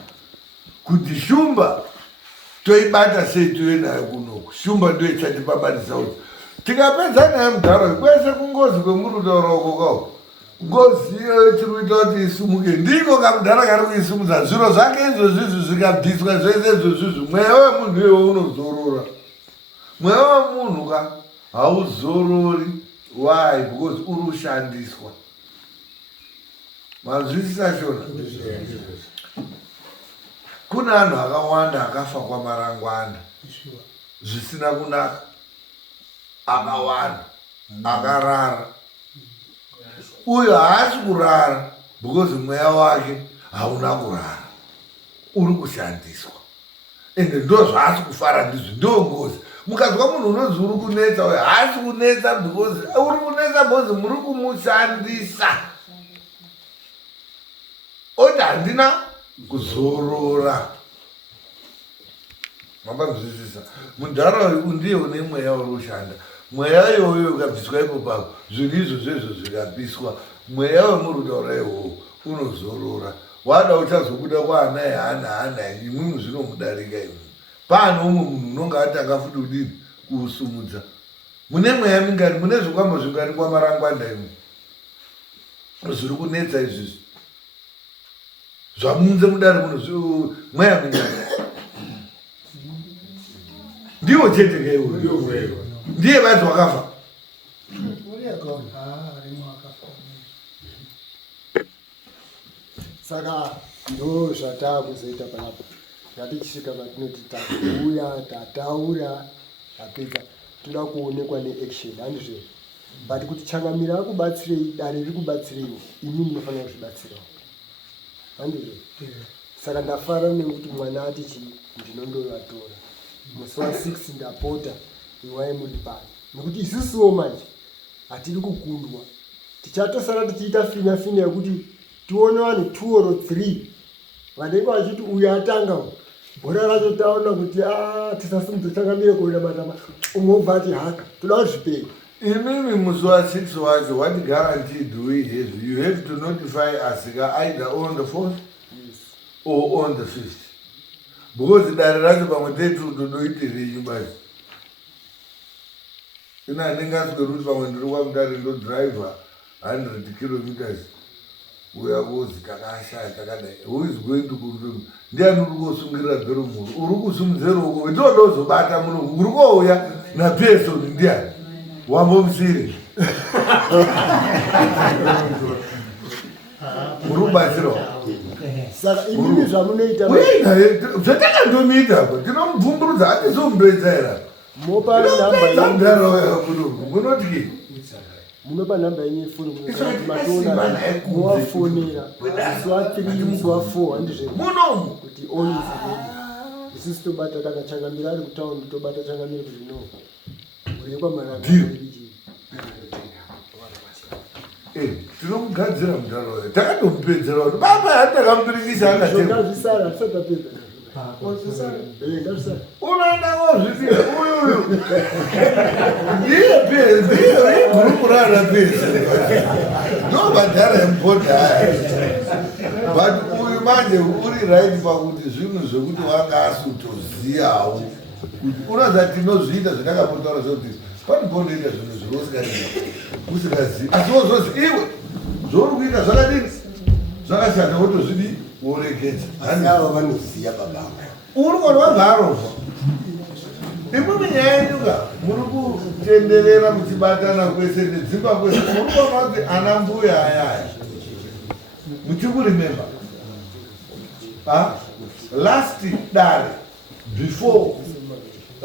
Kuti shumba toibata sei tuve nayo kunoku. Shumba ndio ichatibabanisa kuti tikapedza naye mudhara kwese kungozi kwemurudo roko ngozi iyo tirikuita kuti isumuke ndiko kamudhara kari kuisumudza zviro zvake izvozvizvi zvikabviswa zvese izvozvizvi mweya wemunhu iwo unozorora. Mweya wemunhu ka hauzorori. Why? Because uri kushandiswa. Mazwisisa shona. Kuna anhu akawanda akafa kwamarangwanda zvisina kunaka, akawanda akarara. Uyo haasi kurara because mweya wake hauna kurara, uri kushandiswa. Ende ndo zvaasi kufara ndizvo, ndo ngozi. Mukazwa munhu unonzi uri kunetsa, uyo haasi kunetsa because uri kunetsa because muri kumushandisa. Oti handina kuzorora. Mabamzwisisa. Mudhara uyu ndiye une mweya uri kushanda. Mweya iyoyo ukabviswa ipopapo, zvinhu izvozvo zvikabviswa, mweya wemurudo iwowo unozorora. Wada uchazobuda kwaana ehana imwimwi zvinomudarika imwi. Pane umwe munhu unonga atanga futi kudini kuusumudza. Mune mweya mingani, mune zvikwambo zvingani kwamarangwanda imwi zviri kunetsa izvizvi. Zvamunze mudare muno mweya mingani. Ndiwo chete kaiwe. Ndiye basi wakafa. Saka ndo zvatakuzoita panapo. Ngatichisvika patinoti takuuya tataura tapedza toda kuonekwa neaction handizvo. But kuti Changamire akubatsirei, dare riri kubatsirei, imi munofanira kuzvibatsirawo handizvo. Saka ndafara nekuti mwana ati ndinondovatora musi wa6 ndapota iwai muri pano, nekuti isusuwo manje hatiri kukundwa. Tichatosara tichiita fina yekuti tione vanhu 2 or 3 vanenge vachiti uyu atanga bhora racho taona kuti tisasimudza Changamire kuenda matama umwe ubva ati haka toda kuzvipei. Imimi musi wa6 wacho, what guaranteed we have, you have to notify us either on the 4th or on the 5th. Because dare racho pamwe tetu todoiterei basi. Ina anenge asikeruti pamwe ndiri kwamutare ndo driver 100 kilometers. Uya kuzi takashaya takadai. Who is going to confirm? Ndiani uri kusungirira bhero munhu? Uri kusumudzira uko. Ndozobata munhu. Uri kouya naPearson ndiani? Wambomsiri. Uri kubatsirawo. Saka imimi zvamunoita zvatakandomiita apa tinomubvumburudza hatizombedza era. mopa namba munoti munopa namba yenyu yefoni kuti matona mowafonera musi wa3 musi wa4 handizvo munomu kuti all is ready. Isusu tobata kana Changamire ari kutaundi tobata Changamire kuti no urekwa maranga tinomugadzira mudharo takandomupedzera kuti baba hatakamupiringisa akazvisara atisatapedza unoenda wozviti uyuyu ndiye gurupu rana pezi ndobadhara emupota haya. But uyu manje uri right pakuti zvinhu zvekuti wanga asutoziyawo kuti unoza tinozviita zvatakapotaura zvokuti panopondoita zvinhu usingazii asi wozozi iwe zvouri kuita zvakadini zvakashanda wotozvidi woregedza ava vanoziya babama uri kona wabvarofa imwe nyaya yenyuka muri kutenderera muchibatana kwese nedzimba kwese muri kona kuti ana mbuya ayaya muchikurememba last dare before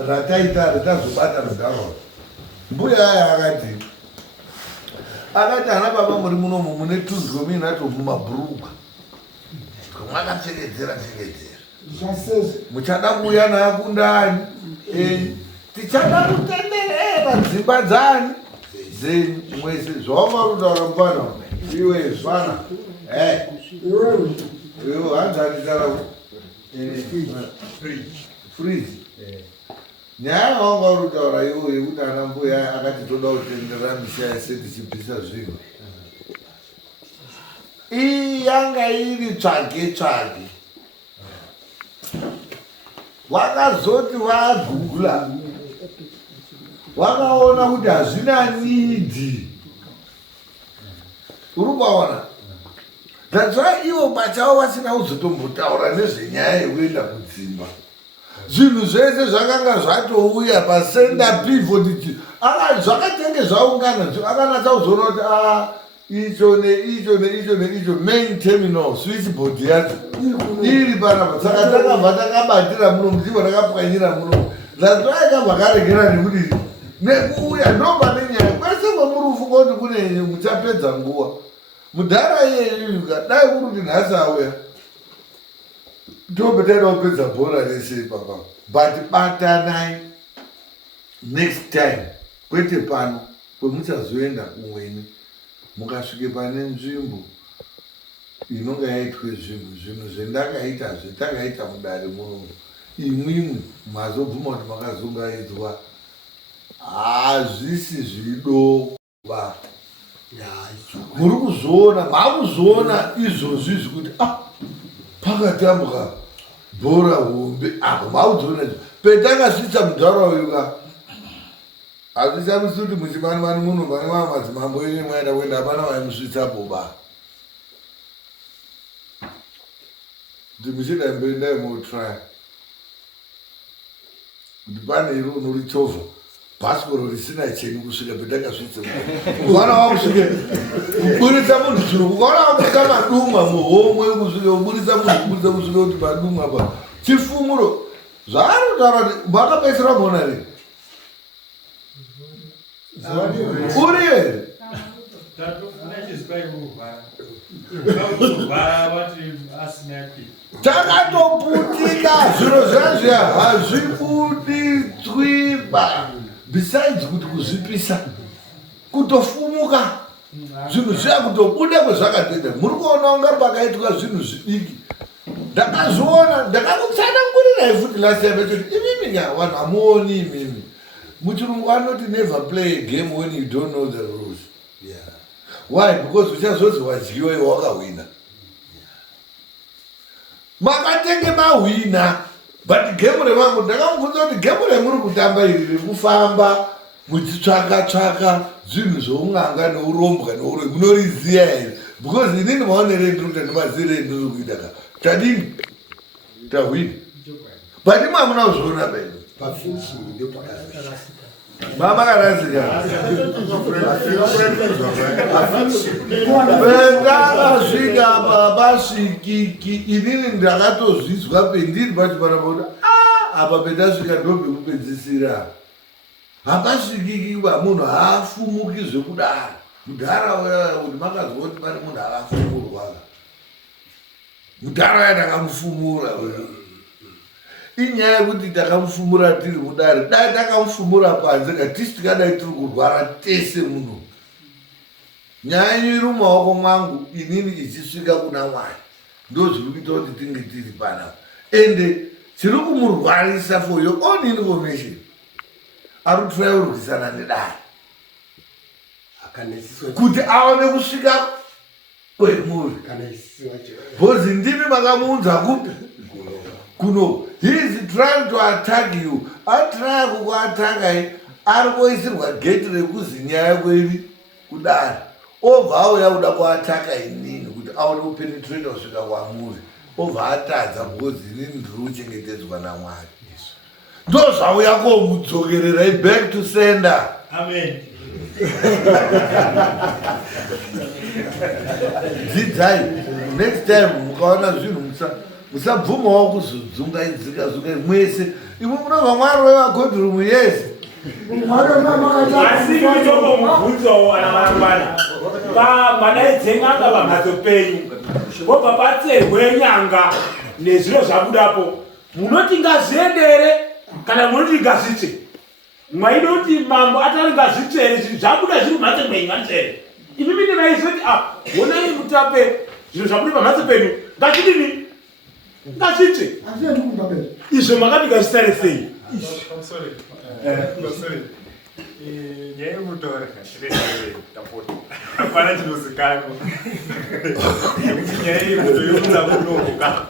rataita ratazobata rudharo mbuya aya akati ana baba muri munomu mune tuzgomi nato mumabhuruka mwakapfekedzera muchada kuuya naakundani tichada kutenderera dzimba dzani dzenyu mwese zvawamautaura mufana iwe zvana iwe hanzanditara freeze nyaya yawanga uri kutaura iwe yekuti ana mbuya akati toda kutenderera misha yese tichibvisa zvinhu iyi yanga iri tsvage vakazoti vagugula vakaona kuti hazvina nidi uri kuvaona dzadzva ivo pachavo vasina kuzotombotaura nezvenyaya yekuenda kudzimba zvinhu zvese zvakanga zvatouya pasenda pivotiti zvakatenge zvaungana akanatsa kuzoona kuti icho main terminal switchboard yacho iri panapa saka takabva takabatira muno muchibva takapwanyira muno dzadzva ikabva karegera nekuti nekuuya ndopane nyaya kwese kwemurufu koti kune muchapedza nguva mudhara iyeyuka dai kuri kuti nhasi auya topetaida kupedza bhora rese ipapa but batanai next time kwete pano kwemuchazoenda kumweni mukasvike pane nzvimbo inonga yaitwe zvinhu zvendakaita zvetakaita mudare muno imwimwi mazobvuma kuti makazongaidzwa hazvisi zvidova muri kuzoona makuzoona izvozvizvi kuti pakatambuka bhora hombe apo makuzoona petakasvitsa mudhara uyuka hazvichamisi kuti muchimanimani muno pane mamwe madzimambo ine mwaenda kuenda hapana vaimusvitsapo kuti muchida mboendai motrya kuti pane iri unorichovha bhasikoro risina cheni kusvika petakasvitsa ukaona wakusvike kuburitsa munhu zviro ukaona wakuita madumwa muhomwe kusvike kuburitsa munhu kuburitsa kusvike kuti madumwa pa chifumuro zvaanotaura kuti makapeisira mona rii uri here takatoputika zviro zvazvia hazvibuditswiba besides kuti kuzvipisa kutofumuka zvinhu zviya kutobuda kwezvakatoita muri kuona unga pakaitwa zvinhu zvidiki ndakazviona ndakakutsanangurirai futi last time echoti imiminya vanhu hamuoni imimi muchirungu anoti never play a game when you don't know the rules. Why? Because uchazozi wadyiwa iwe wakawina. Makatenge mawina but game revangu ndakamubvunza kuti game remuri kutamba iri rekufamba muchitsvaka zvinhu zvounganga neurombwa neuroi munoriziya here because inini maonere ndiri kuti ndimazire ndiri kuita ka tadini tahwina but imwe hamuna kuzviona baino mama karasika pendakasvika papasvikiki inini ndakatozvizwa pendiri pacho panapa kuti apa pendasvika ndopekupedzisira hapasvikiki ba munhu haafumuki zvekudaro mudhara kuti makazwa kuti pane munhu akafumurwa mudhara yatakamufumura inyaya yekuti takamufumura tiri mudare dai takamufumura panze katisi tikadai tiri kurwara tese muno nyaya iri mumaoko mwangu inini ichisvika kuna Mwari ndo zviri kuita kuti tinge tiri panapa ende chiri kumurwarisa for your own information ari kutorai urwisana nedare kuti aone kusvika kwemuri bhozi ndimi makamuunza kupi kuno he is trying to attack you atry kukuatakai ari kuisirwa gate rekuzi nyaya kweri kudare obva auya kuda kuataka inini kuti aone kupenetrate kusvika kwamuri obva atadza because inini ndiri kuchengetedzwa naMwari ndo zvauya komudzokererai back to sender. Amen. Dzidzai next time mukaona zvinhu musabvumawo kuzodzungaidzika mwese imwe munobva Mwari wevagodroom yese asi mitombo ana mangwana madaidzen'anga pamhatso penyu vobva patserwe nyanga nezviro zvabudapo munoti ngazviendere kana munoti ngazvitsve mwainoti mambo atari ngazvitsvere zvinhu zvabuda zviri mumhatso mwenyu ngazvitsvere imi mine maizoti honai mutape zvinhu zvabuda pamhatso penyu ngazvidini ngazvitsve izvo makati ngazvitare sei nyaya yekutaura tapota hapana chinozikanwa nekuti nyaya yekutambura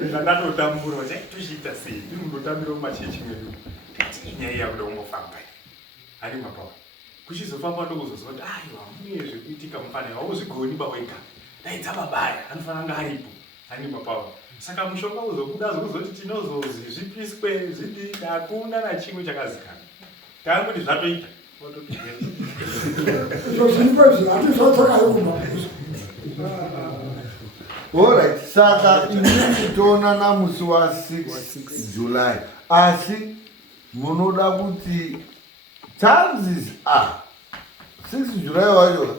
ndandatotambura tochiita sei iri kundotambira mumachechi medu nyaya yakuda kungofamba ani mapava kuchizofamba ndokuzoziva kuti aiwa mune zvekuitika mufanira wauzvigoni bawega daidza babaya anofanira anga aripo ani mapava saka mushonga uzobuda zokuzoti tinozozi zvipiswe zvidii hakuna nachimwe chakazikana tanguti zvatoita Alright, saka inini toonana musi wa 6 July asi munoda kuti chances are 6 July wacho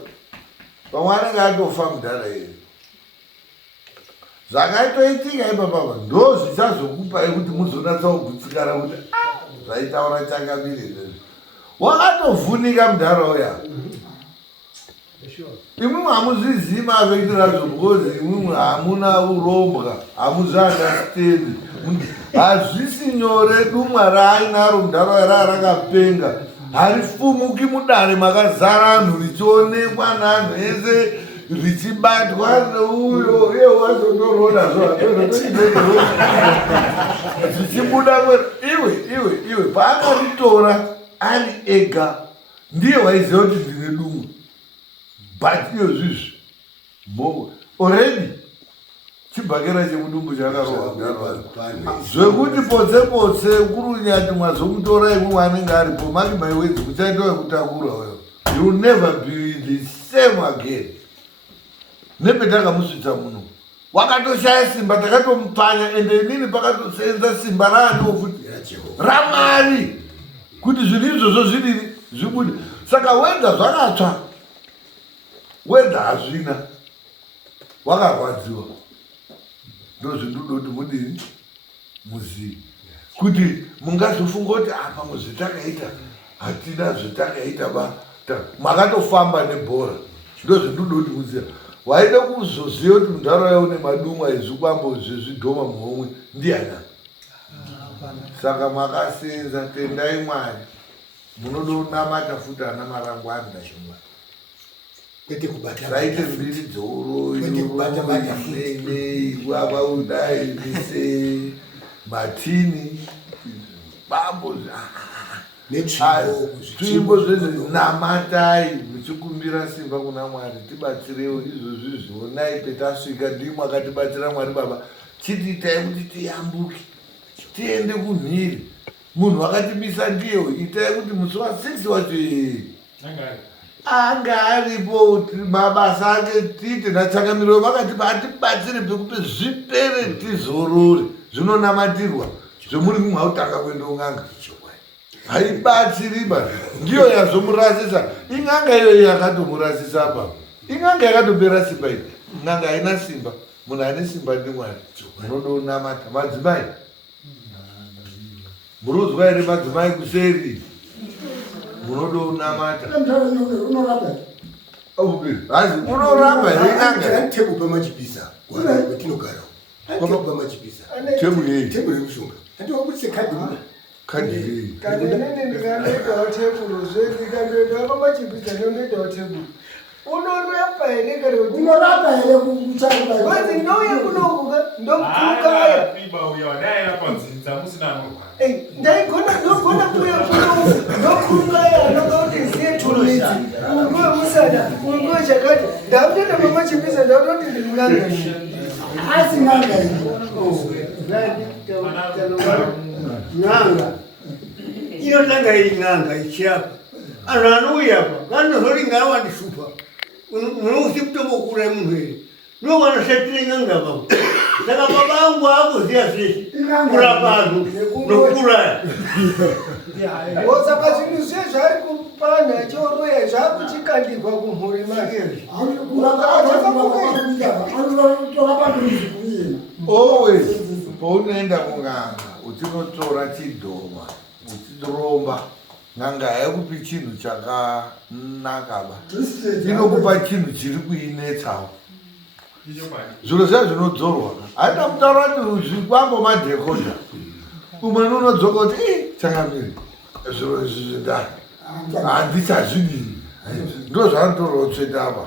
pamwe anenge atofa mudhara here zvakaitoitika ipapapa ndo zvichazokupai kuti muzonatsa kugutsikana kuti zvaitaura chakabiri wakatovhunika mudhara uya imwimwe hamuzvizivi mavekitira zvokukozi imwimwe hamuna urombwa hamuzviandastendi hazvisi nyore dumwa raainaro mudhara uya raarakapenga harifumuki mudare makazara anhu richionekwa neanhu ese richibatwa neuyo iye wazondorona zvichibuda iwe paakaritora ari ega ndiye waiziva kuti ndine dumwe but iyo zvizvi already chibhakera chemudumbu chakarohwa zvekuti potse kurunyati mwazomutora imwe anenge aripo maki maiwedzi kuchaita wekutakura uyo you will never be the same again nepetakamusvitsa muno wakatoshaya simba takatomupfanya ende inini pakatosenza simba raaniwo futi ramwari kuti zvinhu izvozvo zvidini zvibude saka wedha zvakatsva wedha hazvina wakarwadziwa ndozvindodoti mudini muzivi kuti mungazofunga kuti pamwe zvetakaita hatina zvetakaita ba makatofamba nebhora ndozvindodoti muziva waida kuzoziva kuti mundaraunda une madumwa ezvikwambo zvezvidhoma muhomwe ndiana saka makasenza tendai mwari munodonamata futi ana marangwani ndashoma raite mbiri dzouroiwavaudaiise matini bambo nzvimbo zvezvinamatai muchikumbira simba kuna mwari tibatsirewo izvozvi zvionai petasvika ndimwe akatibatsira mwari baba chitiitai kuti tiyambuke tiende kumhiri munhu akatibisa ndiyo itai kuti musi wa6 wacho anga aripo mabasa ake tite natsakamiro vakati atibatsire pekupe zvipere tizorore zvinonamatirwa zvomuri kumwe autanga kuenda ung'anga haibatsiriba ndiyo yazomurasisa ing'anga iyoyo yakatomurasisa apa ing'anga yakatopera simba ii ng'anga haina simba munhu ane simba ndimwari munodonamata madzimai muruzwa here madzimai kuseri munodonamata hazi unoramba tebu pamachipisa kwatinogara tebu pamachipisa tebu yei tebu remushonga andiwabudise kadhi kadhi Kandi nini ndikandoitawo tebulo zvendikandoitawo pamachipisa ndondoitawo tebulo unorapa here kana kuti unorapa here kuchaiba wazi ndouye kunokuka ndokukaya ndogona kuya kunoku ndokukaya anonga kuti ziye tumizi unguwe musana unguwe chakati ndakutoenda pamachipisa ndakutoti ndimungangani asingangani n'anga inotanga iri n'anga ichiapa anhu anouyapa vanozolingana wandishupa munousi mutombo kura munhu here ndo vanoshatire n'anga vavo saka baba angu akuziya zveshe kurapa anhu nokuraya saka zvinhu zviye zvari kupana choroya zvakuchikandirwa kumhuri make always paunoenda kung'anga utinotora chidhoma uchiromba n'anga haikupi chinhu chakanaka inokupa chinhu chiri kuinetsawo zviro zviya zvinodzorwa haina kutaura kuti zvikwambo madhekodha umwe unodzoka kuti changamiri zviro izvi zvindani handichazvidini ndo zvanotorwa tsveta apa